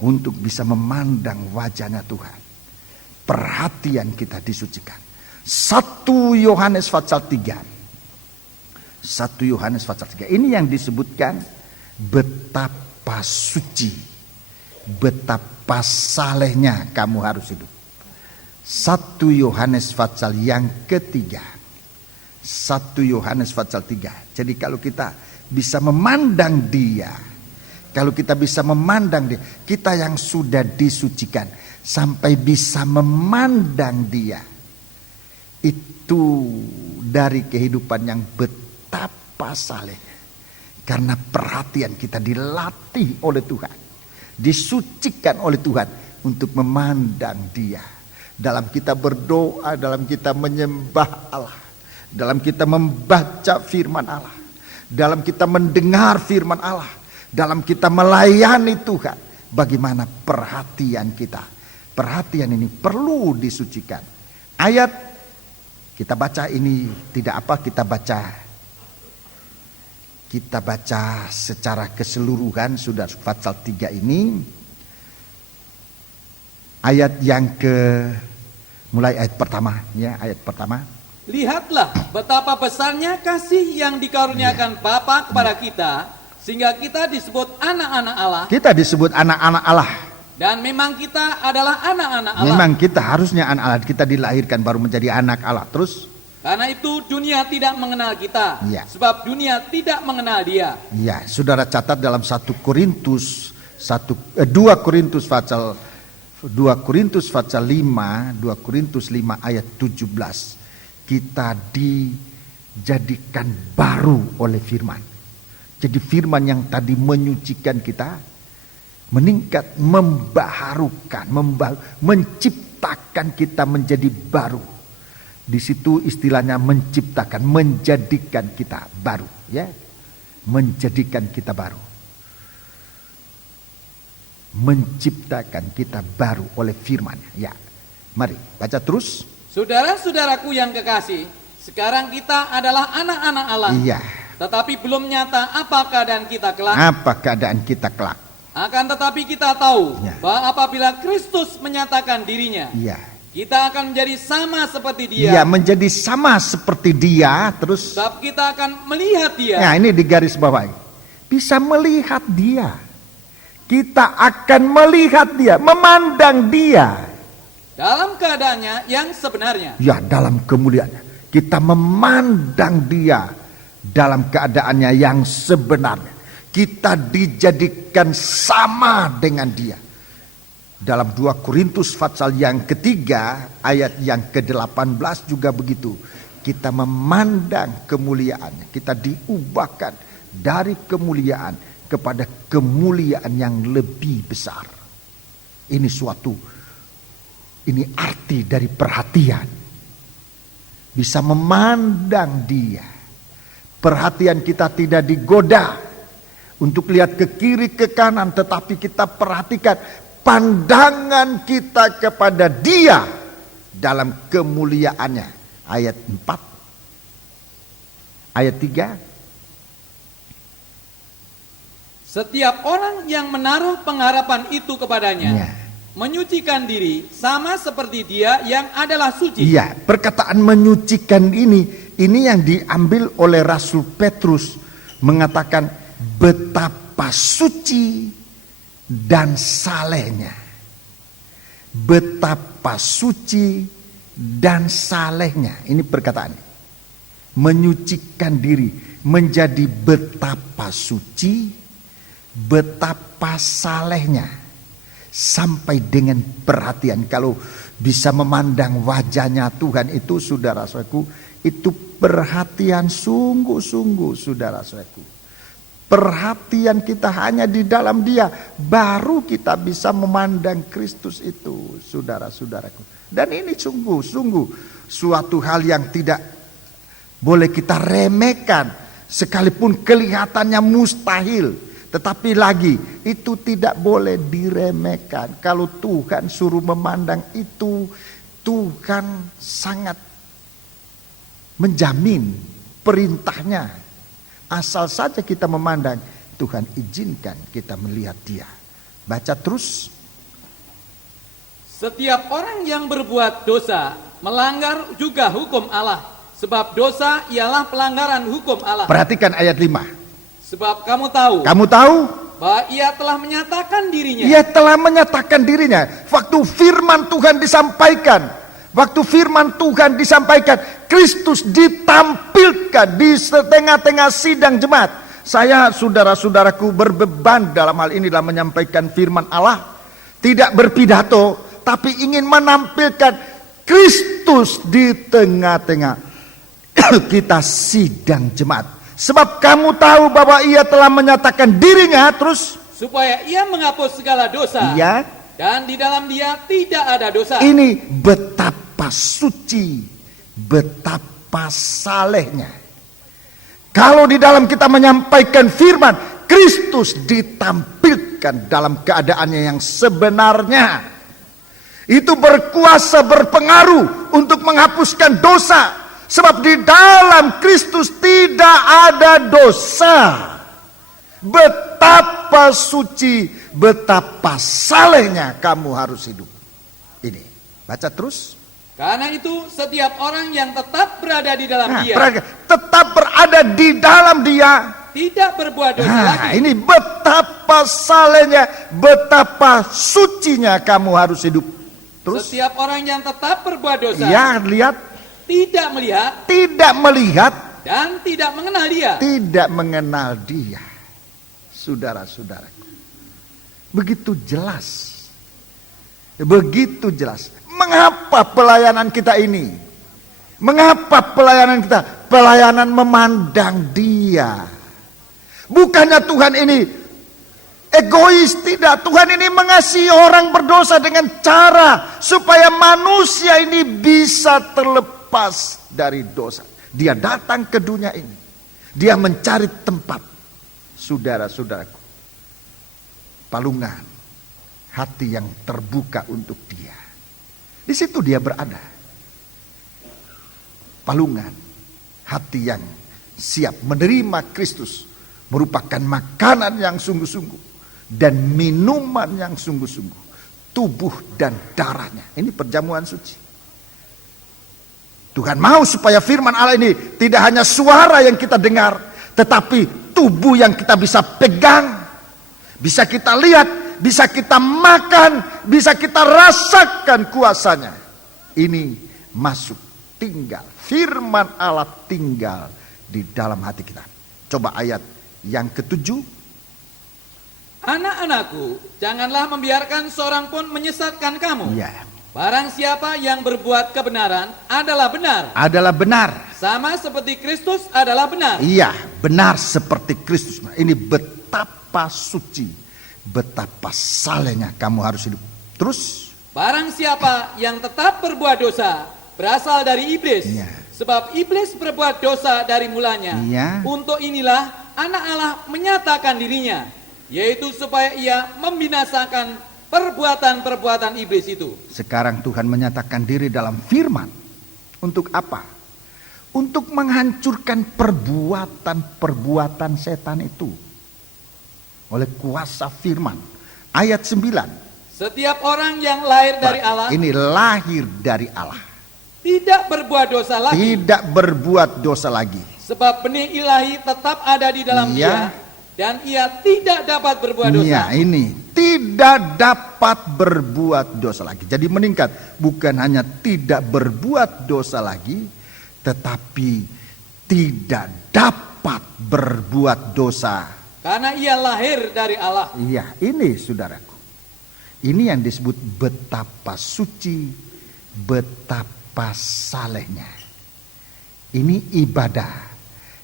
Untuk bisa memandang wajahnya Tuhan, perhatian kita disucikan. 1 Yohanes pasal 3. 1 Yohanes pasal 3. Ini yang disebutkan betapa suci, betapa salehnya kamu harus hidup. 1 Yohanes pasal yang ketiga. 1 Yohanes pasal 3. Jadi kalau kita bisa memandang dia, Kalau kita bisa memandang dia, kita yang sudah disucikan sampai bisa memandang dia, itu dari kehidupan yang betapa salehnya. Karena perhatian kita dilatih oleh Tuhan, disucikan oleh Tuhan untuk memandang dia. Dalam kita berdoa, dalam kita menyembah Allah, dalam kita membaca firman Allah, dalam kita mendengar firman Allah, dalam kita melayani Tuhan, bagaimana perhatian kita. Perhatian ini perlu disucikan. Ayat kita baca ini tidak apa, kita baca secara keseluruhan sudah pasal 3 ini. Ayat yang mulai ayat pertama ya, ayat pertama. Lihatlah betapa besarnya kasih yang dikaruniakan Bapa kepada kita, sehingga kita disebut anak-anak Allah. Kita disebut anak-anak Allah. Dan memang kita adalah anak-anak Allah. Memang kita harusnya anak Allah, kita dilahirkan baru menjadi anak Allah. Terus karena itu dunia tidak mengenal kita, ya. Sebab dunia tidak mengenal dia. Ya, saudara catat dalam 2 Korintus pasal 5 ayat 17. Kita dijadikan baru oleh firman. Jadi firman yang tadi menyucikan kita, meningkat, membaharukan, menciptakan kita menjadi baru. Di situ istilahnya menciptakan, menjadikan kita baru, ya. Menjadikan kita baru. Menciptakan kita baru oleh firman-Nya. Ya. Mari baca terus. Saudara-saudaraku yang kekasih, sekarang kita adalah anak-anak Allah. Iya. Tetapi belum nyata apa keadaan kita kelak. Apa keadaan kita kelak? Akan tetapi kita tahu Ya. bahwa apabila Kristus menyatakan dirinya, Iya. kita akan menjadi sama seperti dia. Iya, menjadi sama seperti dia. Terus Sebab kita akan melihat dia. nah, ini di garis bawah. Bisa melihat dia. Kita akan melihat dia, memandang dia. Dalam keadaannya yang sebenarnya. Ya, dalam kemuliaannya. Kita memandang dia dalam keadaannya yang sebenarnya. Kita dijadikan sama dengan dia. Dalam 2 Korintus pasal yang ketiga ayat yang ke-18 juga begitu. Kita memandang kemuliaannya. Kita diubahkan dari kemuliaan kepada kemuliaan yang lebih besar. Ini arti dari perhatian. Bisa memandang dia. Perhatian kita tidak digoda untuk lihat ke kiri ke kanan, tetapi kita perhatikan pandangan kita kepada dia dalam kemuliaannya. Ayat 4. Ayat 3. Setiap orang yang menaruh pengharapan itu kepadanya, Ya. menyucikan diri sama seperti dia yang adalah suci. Iya, perkataan menyucikan ini yang diambil oleh Rasul Petrus, mengatakan betapa suci dan salehnya. Betapa suci dan salehnya. Ini perkataan. Menyucikan diri menjadi betapa suci, betapa salehnya. Sampai dengan perhatian. Kalau bisa memandang wajahnya Tuhan itu, saudara-saudaraku, itu perhatian sungguh-sungguh, saudara-saudaraku. Perhatian kita hanya di dalam dia, baru kita bisa memandang Kristus itu, saudara-saudaraku. Dan ini sungguh-sungguh suatu hal yang tidak boleh kita remehkan, sekalipun kelihatannya mustahil. Tetapi lagi, itu tidak boleh diremehkan. Kalau Tuhan suruh memandang itu, Tuhan sangat menjamin perintahnya. Asal saja kita memandang, Tuhan izinkan kita melihat dia. Baca terus. Setiap orang yang berbuat dosa melanggar juga hukum Allah. Sebab dosa ialah pelanggaran hukum Allah. Perhatikan ayat 5. Sebab kamu tahu bahwa ia telah menyatakan dirinya. Ia telah menyatakan dirinya. Waktu firman Tuhan disampaikan, Kristus ditampilkan di tengah-tengah sidang jemaat. Saya, saudara-saudaraku, berbeban dalam hal ini dalam menyampaikan firman Allah. Tidak berpidato, tapi ingin menampilkan Kristus di tengah-tengah kita sidang jemaat. Sebab kamu tahu bahwa ia telah menyatakan dirinya, terus supaya ia menghapus segala dosa. Iya. Dan di dalam dia tidak ada dosa. Ini betapa suci, betapa salehnya. Kalau di dalam kita menyampaikan firman, Kristus ditampilkan dalam keadaannya yang sebenarnya. Itu berkuasa, berpengaruh untuk menghapuskan dosa. Sebab di dalam Kristus tidak ada dosa. Betapa suci, betapa salehnya kamu harus hidup. Ini, baca terus. Karena itu setiap orang yang tetap berada di dalam dia, tetap berada di dalam dia, tidak berbuat dosa lagi. Ini betapa salehnya, betapa sucinya kamu harus hidup. Terus setiap orang yang tetap berbuat dosa, ya, lihat, tidak melihat dan tidak mengenal dia. Tidak mengenal dia. Saudara-saudaraku, begitu jelas. Begitu jelas. Mengapa pelayanan kita ini? Mengapa pelayanan kita? Pelayanan memandang dia. Bukannya Tuhan ini egois, tidak. Tuhan ini mengasihi orang berdosa dengan cara supaya manusia ini bisa terlepas dari dosa. Dia datang ke dunia ini. Dia mencari tempat. Saudara-saudaraku, palungan hati yang terbuka untuk dia. Di situ dia berada. Palungan hati yang siap menerima Kristus merupakan makanan yang sungguh-sungguh dan minuman yang sungguh-sungguh, tubuh dan darahnya. Ini perjamuan suci. Tuhan mau supaya firman Allah ini tidak hanya suara yang kita dengar, tetapi tubuh yang kita bisa pegang, bisa kita lihat, bisa kita makan, bisa kita rasakan kuasanya. Ini masuk, tinggal. Firman Allah tinggal di dalam hati kita. Coba ayat yang ke-7. Anak-anakku, janganlah membiarkan seorang pun menyesatkan kamu. Ya. Barang siapa yang berbuat kebenaran adalah benar. Adalah benar. Sama seperti Kristus adalah benar. Iya, benar seperti Kristus. Ini betapa suci, betapa salehnya kamu harus hidup. Terus, barang siapa yang tetap berbuat dosa berasal dari iblis. Ya. Sebab iblis berbuat dosa dari mulanya. Ya. Untuk inilah anak Allah menyatakan dirinya, yaitu supaya ia membinasakan perbuatan-perbuatan iblis itu. Sekarang Tuhan menyatakan diri dalam firman. Untuk apa? Untuk menghancurkan perbuatan-perbuatan setan itu. Oleh kuasa firman. Ayat 9. Setiap orang yang lahir dari Allah. Ini lahir dari Allah. Tidak berbuat dosa lagi. Tidak berbuat dosa lagi. Sebab benih ilahi tetap ada di dalam dia. Dan ia tidak dapat berbuat dosa. Ya, ini tidak dapat berbuat dosa lagi. Jadi meningkat. Bukan hanya tidak berbuat dosa lagi, tetapi tidak dapat berbuat dosa. Karena ia lahir dari Allah. Iya, ini saudaraku. Ini yang disebut betapa suci, betapa salehnya. Ini ibadah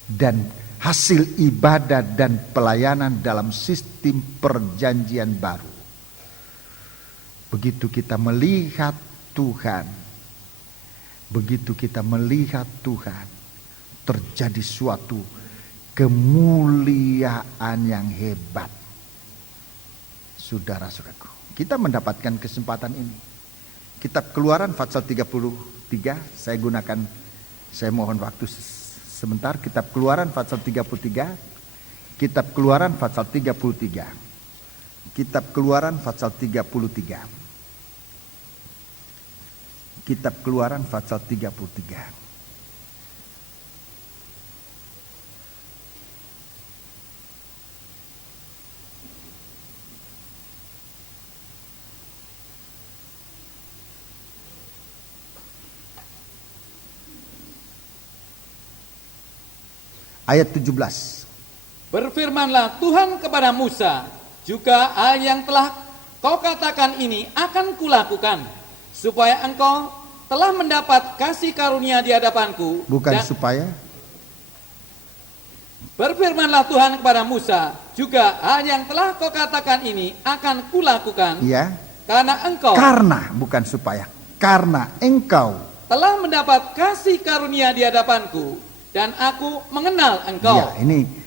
dan hasil ibadah dan pelayanan dalam sistem perjanjian baru. Begitu kita melihat Tuhan, begitu kita melihat Tuhan, terjadi suatu kemuliaan yang hebat. Saudara-saudaraku, kita mendapatkan kesempatan ini. Kitab Keluaran pasal 33, saya mohon waktu sebentar. Kitab Keluaran pasal 33. Kitab Keluaran pasal 33. Kitab Keluaran pasal 33. Kitab Keluaran pasal 33. Ayat 17. Berfirmanlah Tuhan kepada Musa, juga hal yang telah kau katakan ini akan kulakukan, supaya engkau telah mendapat kasih karunia di hadapanku. Bukan supaya. Berfirmanlah Tuhan kepada Musa, juga hal yang telah kau katakan ini akan kulakukan, Ya. karena engkau Karena, bukan supaya. Karena engkau. telah mendapat kasih karunia di hadapanku, dan aku mengenal engkau. Ya, ini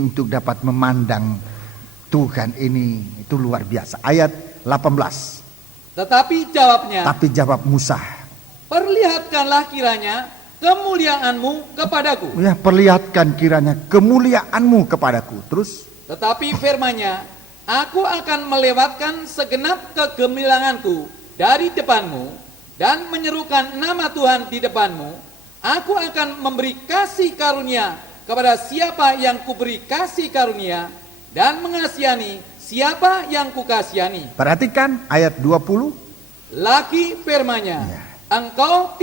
untuk dapat memandang Tuhan ini itu luar biasa. Ayat 18. Tetapi jawabnya, Tapi jawab Musa. perlihatkanlah kiranya kemuliaanmu kepadaku. Ya, perlihatkan kiranya kemuliaanmu kepadaku. Terus, Tetapi firman-Nya, aku akan melewatkan segenap kegemilanganku dari depanmu dan menyerukan nama Tuhan di depanmu. Aku akan memberi kasih karunia kepada siapa yang kuberi kasih karunia, dan mengasihani siapa yang kukasihani. perhatikan ayat 20. Lagi firman-Nya, Ya. engkau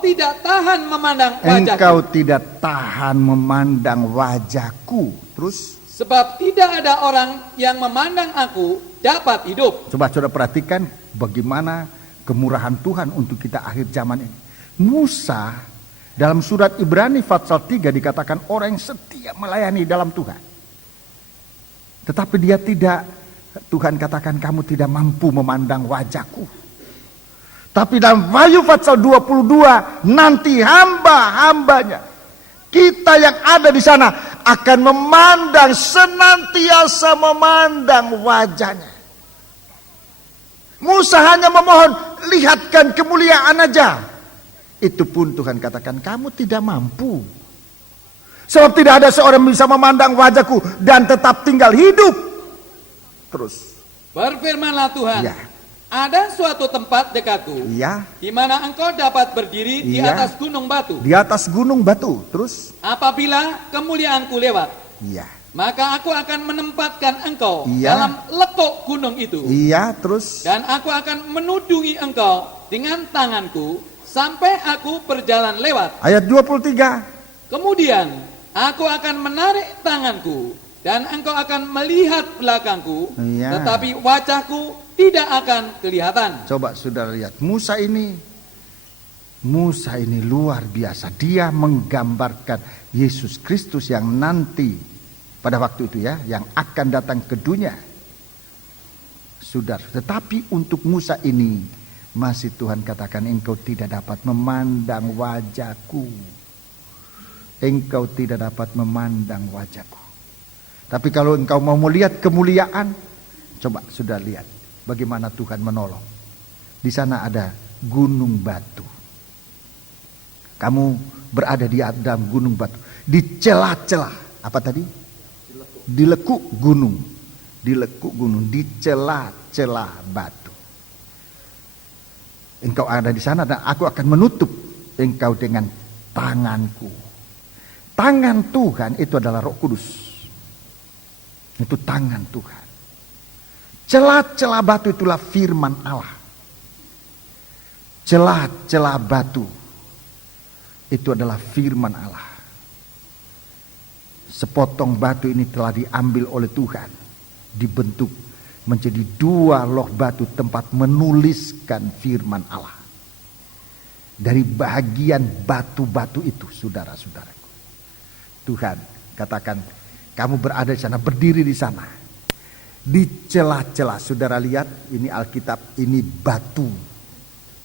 tidak tahan memandang Engkau wajahku, tidak tahan memandang wajahku. Terus, sebab tidak ada orang yang memandang aku dapat hidup. coba saudara perhatikan bagaimana kemurahan Tuhan untuk kita akhir zaman ini. Musa dalam surat Ibrani pasal 3 dikatakan orang yang setia melayani dalam Tuhan. Tetapi dia tidak, Tuhan katakan kamu tidak mampu memandang wajahku. Tapi dalam Wahyu pasal 22 nanti hamba-hambanya, kita yang ada di sana akan memandang, senantiasa memandang wajahnya. Musa hanya memohon, lihatkan kemuliaan aja. Itu pun Tuhan katakan kamu tidak mampu. Sebab tidak ada seorang yang bisa memandang wajahku dan tetap tinggal hidup. Terus. Berfirmanlah Tuhan, Ya. ada suatu tempat dekatku, Iya. di mana engkau dapat berdiri di Iya. atas gunung batu. Di atas gunung batu. Terus. Apabila kemuliaanku lewat, Iya. maka aku akan menempatkan engkau Iya. dalam lekuk gunung itu. Iya. Terus. Dan aku akan menudungi engkau dengan tanganku sampai aku berjalan lewat. Ayat 23. Kemudian aku akan menarik tanganku dan engkau akan melihat belakangku, Iya. tetapi wajahku tidak akan kelihatan. Coba saudara lihat. Musa ini luar biasa. Dia menggambarkan Yesus Kristus yang nanti pada waktu itu ya, yang akan datang ke dunia. Saudara, tetapi untuk Musa ini masih Tuhan katakan engkau tidak dapat memandang wajahku. Engkau tidak dapat memandang wajahku. Tapi kalau engkau mau melihat kemuliaan, coba sudah lihat bagaimana Tuhan menolong. Di sana ada gunung batu. Kamu berada di dalam gunung batu, di celah-celah apa tadi? Di lekuk gunung, di celah-celah batu. Engkau ada di sana dan aku akan menutup engkau dengan tanganku. Tangan Tuhan itu adalah Roh Kudus. Itu tangan Tuhan. Celah-celah batu itulah firman Allah. Celah-celah batu itu adalah firman Allah. Sepotong batu ini telah diambil oleh Tuhan, dibentuk menjadi 2 loh batu tempat menuliskan firman Allah. Dari bagian batu-batu itu, saudara-saudaraku, Tuhan katakan kamu berada di sana, berdiri di sana. Di celah-celah, saudara lihat ini Alkitab, ini batu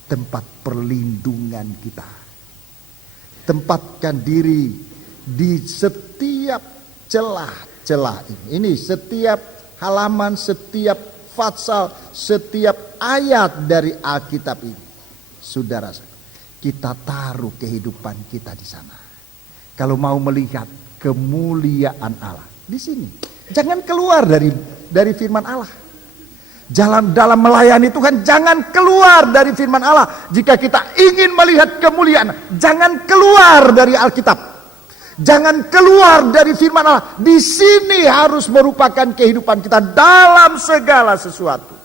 tempat perlindungan kita. Tempatkan diri di setiap celah-celah ini. Ini setiap halaman, setiap pasal, setiap ayat dari Alkitab ini. Saudara, kita taruh kehidupan kita di sana. Kalau mau melihat kemuliaan Allah di sini, jangan keluar dari firman Allah. Dalam melayani Tuhan, jangan keluar dari firman Allah. Jika kita ingin melihat kemuliaan, jangan keluar dari Alkitab. Jangan keluar dari firman Allah. Di sini harus merupakan kehidupan kita dalam segala sesuatu.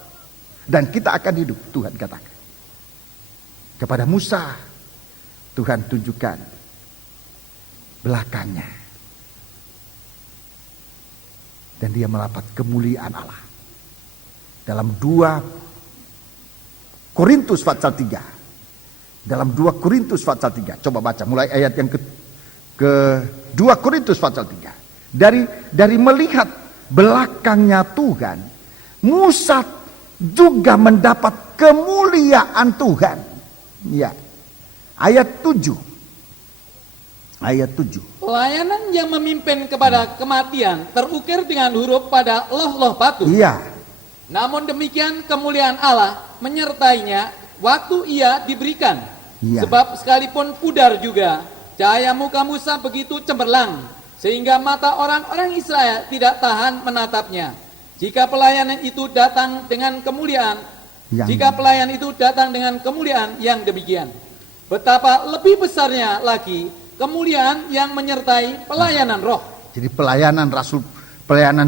Dan kita akan hidup, Tuhan katakan. Kepada Musa, Tuhan tunjukkan belakangnya. dan dia mendapat kemuliaan Allah. Dalam 2 Korintus pasal 3. Dalam 2 Korintus pasal 3. Coba baca mulai ayat yang ke 2 Korintus pasal 3. Dari melihat belakangnya Tuhan, Musa juga mendapat kemuliaan Tuhan. Ya. Ayat 7. Pelayanan yang memimpin kepada kematian terukir dengan huruf pada loh-loh batu. Iya. Namun demikian kemuliaan Allah menyertainya waktu ia diberikan. Iya. Sebab sekalipun pudar juga, cahaya muka Musa begitu cemerlang, sehingga mata orang-orang Israel tidak tahan menatapnya. Jika pelayanan itu datang dengan kemuliaan, yang demikian, betapa lebih besarnya lagi kemuliaan yang menyertai pelayanan roh. Jadi pelayanan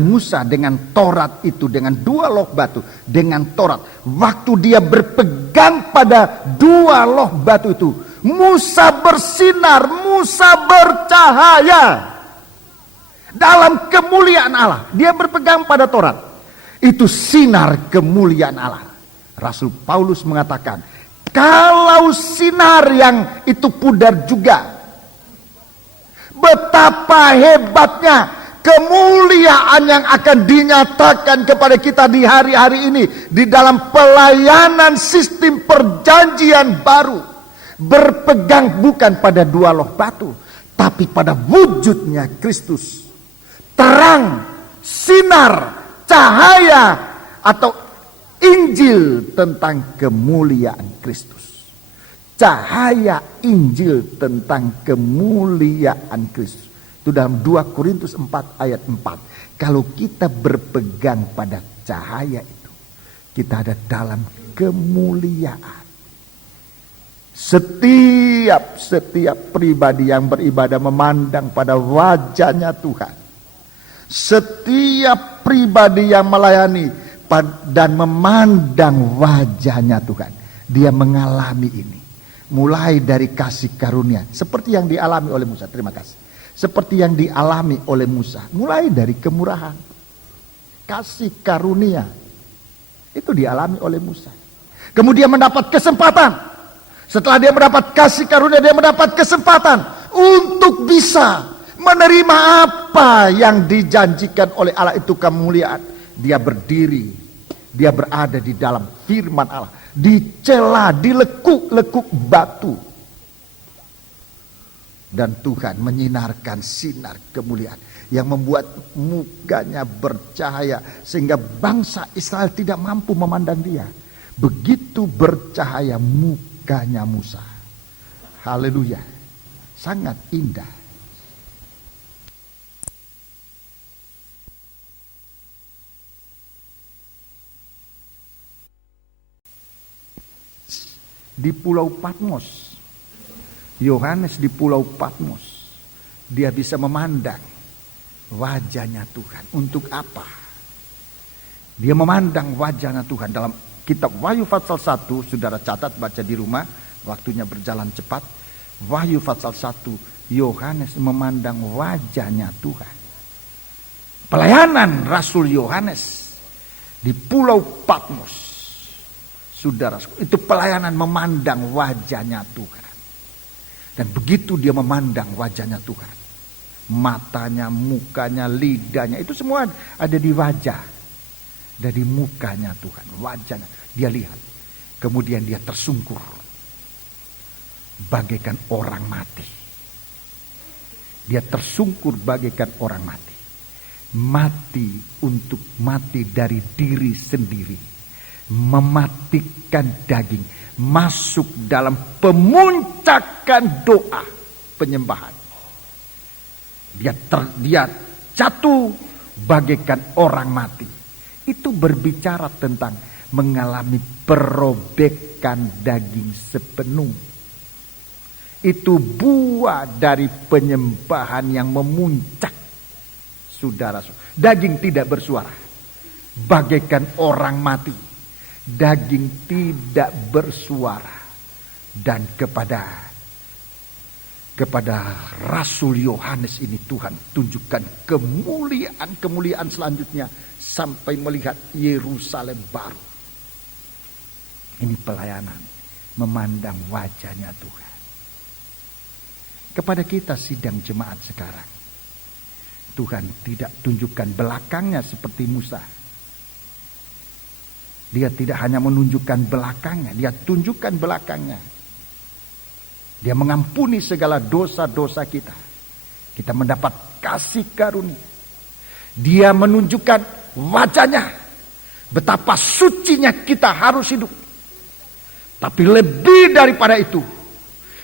Musa dengan Taurat itu, dengan 2 loh batu, dengan Taurat. Waktu dia berpegang pada 2 loh batu itu, Musa bersinar, Musa bercahaya dalam kemuliaan Allah. Dia berpegang pada Taurat. Itu sinar kemuliaan Allah. Rasul Paulus mengatakan, kalau sinar yang itu pudar juga, betapa hebatnya kemuliaan yang akan dinyatakan kepada kita di hari-hari ini di dalam pelayanan sistem perjanjian baru. Berpegang bukan pada 2 loh batu, tapi pada wujudnya Kristus. Terang, sinar, cahaya atau Injil tentang kemuliaan Kristus. Cahaya Injil tentang kemuliaan Kristus. Itu dalam 2 Korintus 4 ayat 4. Kalau kita berpegang pada cahaya itu, kita ada dalam kemuliaan. Setiap pribadi yang beribadah memandang pada wajahnya Tuhan. Setiap pribadi yang melayani dan memandang wajahnya Tuhan, dia mengalami ini. Mulai dari kasih karunia, seperti yang dialami oleh Musa. Terima kasih. Seperti yang dialami oleh Musa, mulai dari kemurahan, kasih karunia, itu dialami oleh Musa. Kemudian mendapat kesempatan. Setelah dia mendapat kasih karunia, dia mendapat kesempatan untuk bisa menerima apa yang dijanjikan oleh Allah, itu kemuliaan. Dia berdiri, dia berada di dalam firman Allah, dicela, dilekuk-lekuk batu. Dan Tuhan menyinarkan sinar kemuliaan yang membuat mukanya bercahaya sehingga bangsa Israel tidak mampu memandang dia. Begitu bercahaya mukanya Musa. Haleluya. Sangat indah. Di Pulau Patmos, Yohanes di Pulau Patmos, dia bisa memandang wajahnya Tuhan. Untuk apa? Dia memandang wajahnya Tuhan. Dalam kitab Wahyu pasal 1, saudara catat, baca di rumah, waktunya berjalan cepat. Wahyu pasal 1, Yohanes memandang wajahnya Tuhan. Pelayanan Rasul Yohanes di Pulau Patmos, saudara, itu pelayanan memandang wajahnya Tuhan. Dan begitu dia memandang wajahnya Tuhan, matanya, mukanya, lidahnya, itu semua ada di wajah, ada di mukanya Tuhan, wajahnya. Dia lihat, kemudian dia tersungkur bagaikan orang mati. Dia tersungkur bagaikan orang mati. Mati untuk mati dari diri sendiri, mematikan daging, masuk dalam pemuncakan doa penyembahan. Dia jatuh bagaikan orang mati. Itu berbicara tentang mengalami perobekan daging sepenuh. Itu buah dari penyembahan yang memuncak, saudara. Daging tidak bersuara, bagaikan orang mati. Daging tidak bersuara. Dan kepada Rasul Yohanes ini Tuhan tunjukkan kemuliaan selanjutnya sampai melihat Yerusalem baru. Ini pelayanan, memandang wajahnya Tuhan. Kepada kita sidang jemaat sekarang, Tuhan tidak tunjukkan belakangnya seperti Musa. Dia tidak hanya menunjukkan belakangnya, dia tunjukkan belakangnya. Dia mengampuni segala dosa-dosa kita. Kita mendapat kasih karunia. Dia menunjukkan wajahnya, betapa sucinya kita harus hidup. Tapi lebih daripada itu,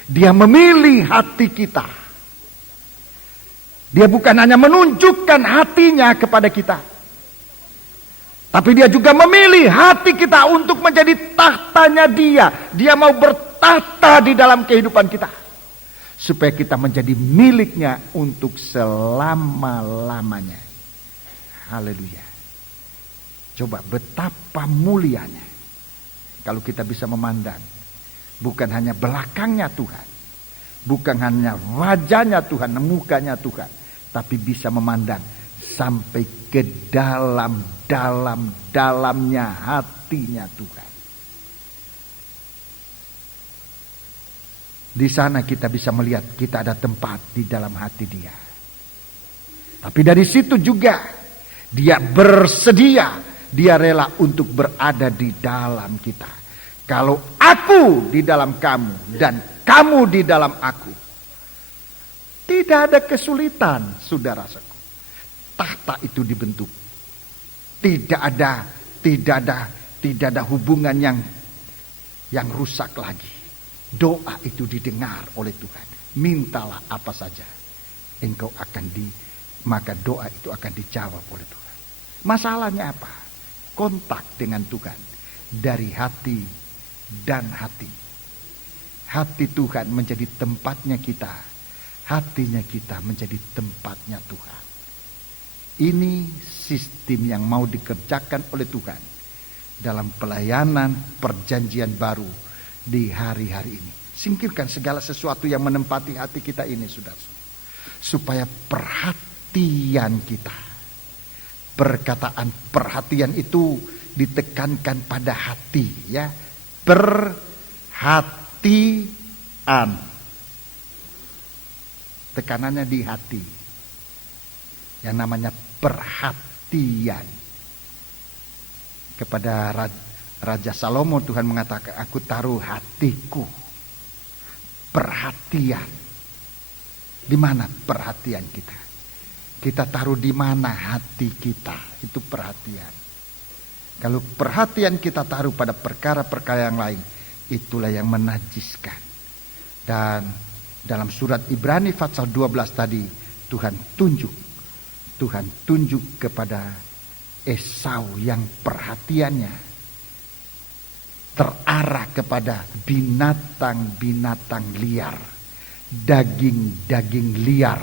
dia memilih hati kita. Dia bukan hanya menunjukkan hatinya kepada kita, tapi dia juga memilih hati kita untuk menjadi tahtanya dia. Dia mau bertahta di dalam kehidupan kita, supaya kita menjadi miliknya untuk selama-lamanya. Haleluya. Coba betapa mulianya kalau kita bisa memandang bukan hanya belakangnya Tuhan, bukan hanya wajahnya Tuhan, mukanya Tuhan, tapi bisa memandang sampai ke dalamnya hatinya Tuhan. Di sana kita bisa melihat kita ada tempat di dalam hati Dia. Tapi dari situ juga Dia bersedia, Dia rela untuk berada di dalam kita. Kalau aku di dalam kamu dan kamu di dalam aku, tidak ada kesulitan, saudara-saudaraku. Tahta itu dibentuk. Tidak ada hubungan yang rusak lagi. Doa itu didengar oleh Tuhan. Mintalah apa saja, maka doa itu akan dijawab oleh Tuhan. Masalahnya apa? Kontak dengan Tuhan dari hati dan hati. Hati Tuhan menjadi tempatnya kita, hatinya kita menjadi tempatnya Tuhan. Ini sistem yang mau dikerjakan oleh Tuhan dalam pelayanan perjanjian baru di hari-hari ini. Singkirkan segala sesuatu yang menempati hati kita ini, saudara, supaya perhatian kita, perkataan perhatian itu ditekankan pada hati, ya. Perhatian, tekanannya di hati, yang namanya perhatian. Kepada Raja Salomo Tuhan mengatakan, aku taruh hatiku. Perhatian. Di mana perhatian kita? Kita taruh di mana hati kita? Itu perhatian. Kalau perhatian kita taruh pada perkara-perkara yang lain, itulah yang menajiskan. Dan dalam surat Ibrani pasal 12 tadi, Tuhan tunjuk kepada Esau yang perhatiannya terarah kepada binatang-binatang liar, daging-daging liar.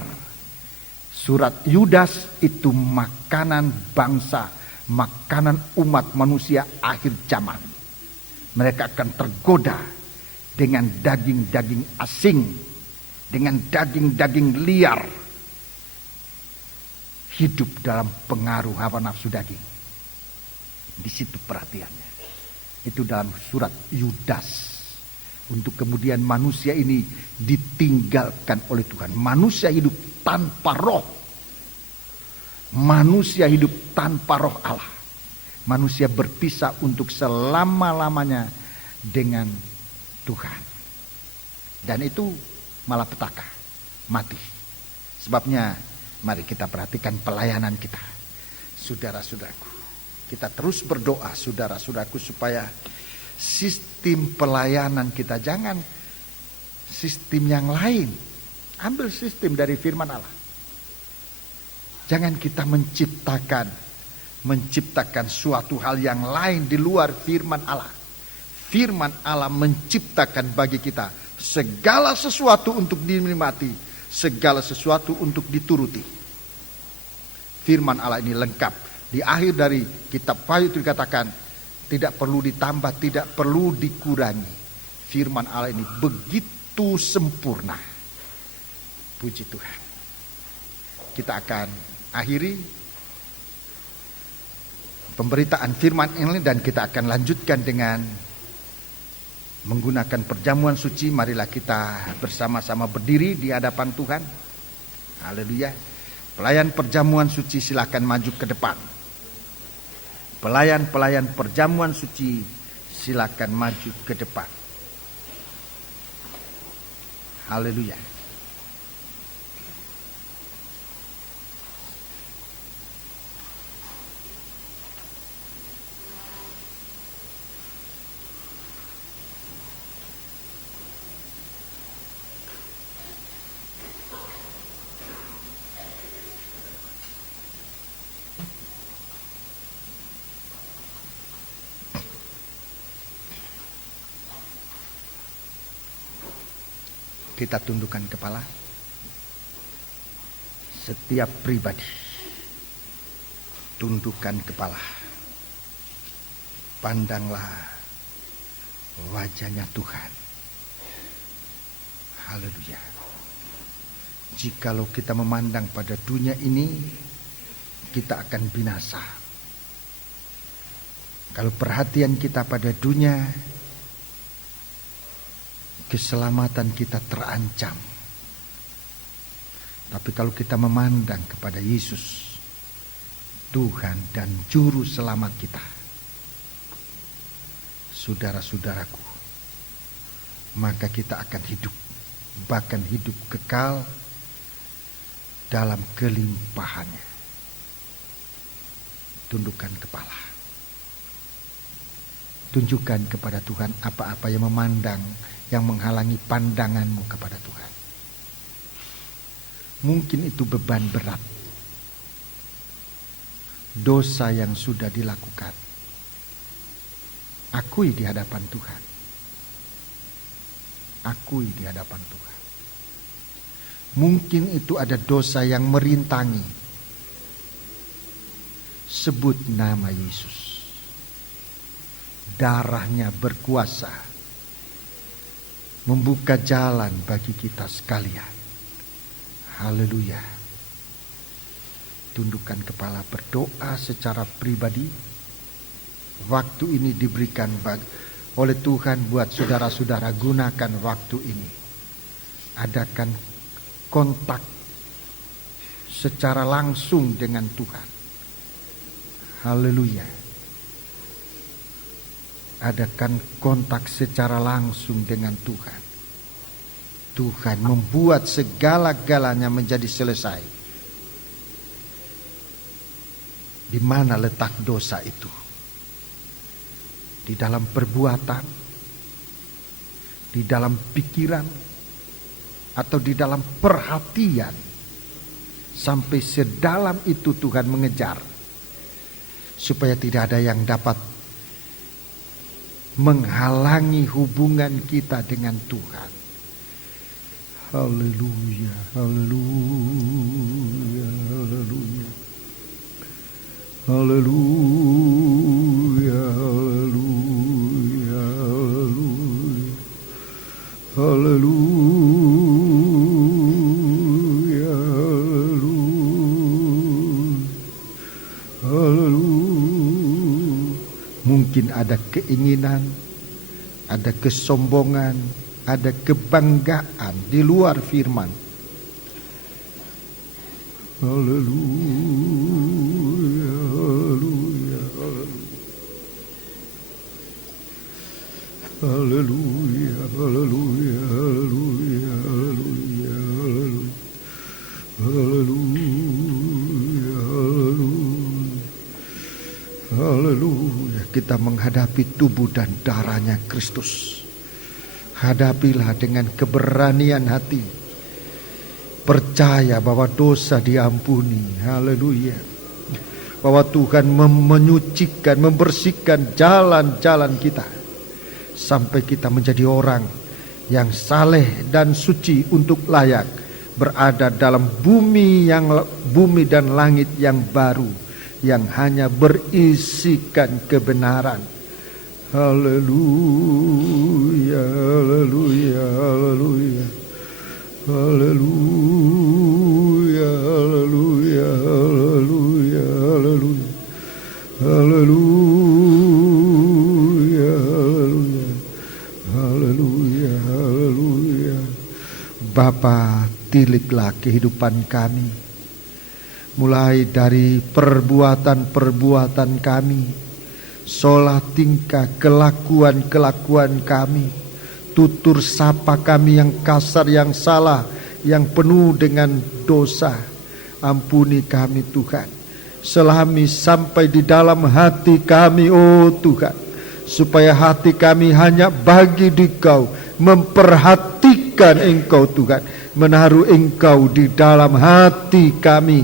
Surat Yudas itu makanan bangsa, makanan umat manusia akhir zaman. Mereka akan tergoda dengan daging-daging asing, dengan daging-daging liar, hidup dalam pengaruh hawa nafsu daging. Di situ perhatiannya. Itu dalam surat Yudas. Untuk kemudian manusia ini ditinggalkan oleh Tuhan. Manusia hidup tanpa roh. Manusia hidup tanpa roh Allah. Manusia berpisah untuk selama-lamanya dengan Tuhan. Dan itu malapetaka, mati. Sebabnya mari kita perhatikan pelayanan kita. Saudara-saudaraku, kita terus berdoa saudara-saudaraku supaya sistem pelayanan kita jangan sistem yang lain. Ambil sistem dari firman Allah. Jangan kita menciptakan suatu hal yang lain di luar firman Allah. Firman Allah menciptakan bagi kita segala sesuatu untuk dinikmati, segala sesuatu untuk dituruti. Firman Allah ini lengkap. Di akhir dari kitab Wahyu itu dikatakan tidak perlu ditambah, tidak perlu dikurangi. Firman Allah ini begitu sempurna. Puji Tuhan. Kita akan akhiri pemberitaan firman ini dan kita akan lanjutkan dengan menggunakan perjamuan suci. Marilah kita bersama-sama berdiri di hadapan Tuhan. Haleluya. Pelayan perjamuan suci silakan maju ke depan. Pelayan-pelayan perjamuan suci silakan maju ke depan. Haleluya. Kita tundukkan kepala. Setiap pribadi tundukkan kepala. Pandanglah wajahnya Tuhan. Haleluya. Jikalau kita memandang pada dunia ini, kita akan binasa. Kalau perhatian kita pada dunia, keselamatan kita terancam. Tapi kalau kita memandang kepada Yesus, Tuhan dan Juru Selamat kita, saudara-saudaraku, maka kita akan hidup, bahkan hidup kekal dalam kelimpahannya. Tundukkan kepala. Tunjukkan kepada Tuhan apa-apa yang memandang, yang menghalangi pandanganmu kepada Tuhan. Mungkin itu beban berat, dosa yang sudah dilakukan. Akui di hadapan Tuhan. Akui di hadapan Tuhan. Mungkin itu ada dosa yang merintangi. Sebut nama Yesus. Darahnya berkuasa membuka jalan bagi kita sekalian. Haleluya. Tundukkan kepala, berdoa secara pribadi. Waktu ini diberikan oleh Tuhan buat saudara-saudara. Gunakan waktu ini. Adakan kontak secara langsung dengan Tuhan. Haleluya. Adakan kontak secara langsung dengan Tuhan. Tuhan membuat segala-galanya menjadi selesai. Di mana letak dosa itu? Di dalam perbuatan, di dalam pikiran, atau di dalam perhatian. Sampai sedalam itu Tuhan mengejar, supaya tidak ada yang dapat menghalangi hubungan kita dengan Tuhan. Haleluya, haleluya, haleluya. Haleluya, haleluya, haleluya. Haleluya, haleluya. Haleluya. Mungkin ada keinginan, ada kesombongan, ada kebanggaan di luar firman. Haleluya, haleluya, haleluya, haleluya, haleluya, haleluya, haleluya, haleluya, haleluya. Kita menghadapi tubuh dan darahnya Kristus. Hadapilah dengan keberanian hati. Percaya bahwa dosa diampuni. Haleluya. Bahwa Tuhan menyucikan, membersihkan jalan-jalan kita. Sampai kita menjadi orang yang saleh dan suci untuk layak berada dalam bumi dan langit yang baru. Yang hanya berisikan kebenaran. Haleluya, haleluya, haleluya, haleluya. Bapa, tiliklah kehidupan kami, mulai dari perbuatan-perbuatan kami, solah tingkah, kelakuan-kelakuan kami, tutur sapa kami yang kasar, yang salah, yang penuh dengan dosa. Ampuni kami Tuhan, selami sampai di dalam hati kami, oh Tuhan, supaya hati kami hanya bagi Engkau, memperhatikan Engkau Tuhan, menaruh Engkau di dalam hati kami.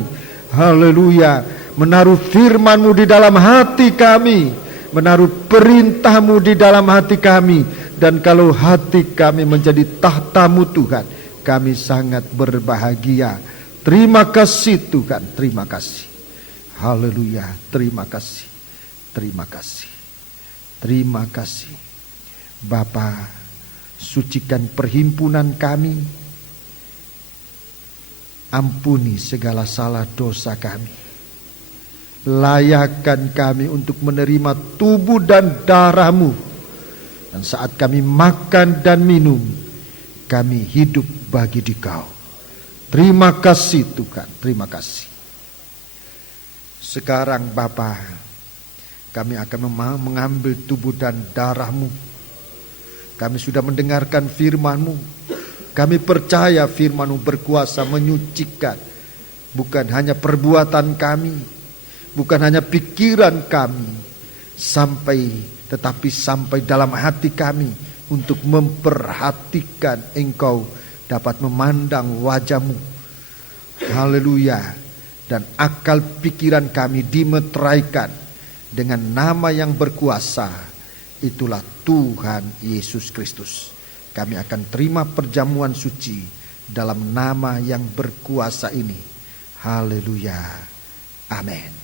Haleluya, menaruh firman-Mu di dalam hati kami, menaruh perintah-Mu di dalam hati kami. Dan kalau hati kami menjadi tahta-Mu Tuhan, kami sangat berbahagia. Terima kasih Tuhan, terima kasih. Haleluya, terima kasih, terima kasih, terima kasih. Bapa, sucikan perhimpunan kami, ampuni segala salah dosa kami, layakkan kami untuk menerima tubuh dan darah-Mu, dan saat kami makan dan minum, kami hidup bagi Dikau. Terima kasih Tuhan, terima kasih. Sekarang Bapa, kami akan mengambil tubuh dan darah-Mu. Kami sudah mendengarkan firman-Mu. Kami percaya firman-Mu berkuasa menyucikan bukan hanya perbuatan kami, bukan hanya pikiran kami, tetapi sampai dalam hati kami untuk memperhatikan Engkau, dapat memandang wajah-Mu. Haleluya. Dan akal pikiran kami dimeteraikan dengan nama yang berkuasa, itulah Tuhan Yesus Kristus. Kami akan terima perjamuan suci dalam nama yang berkuasa ini. Haleluya. Amin.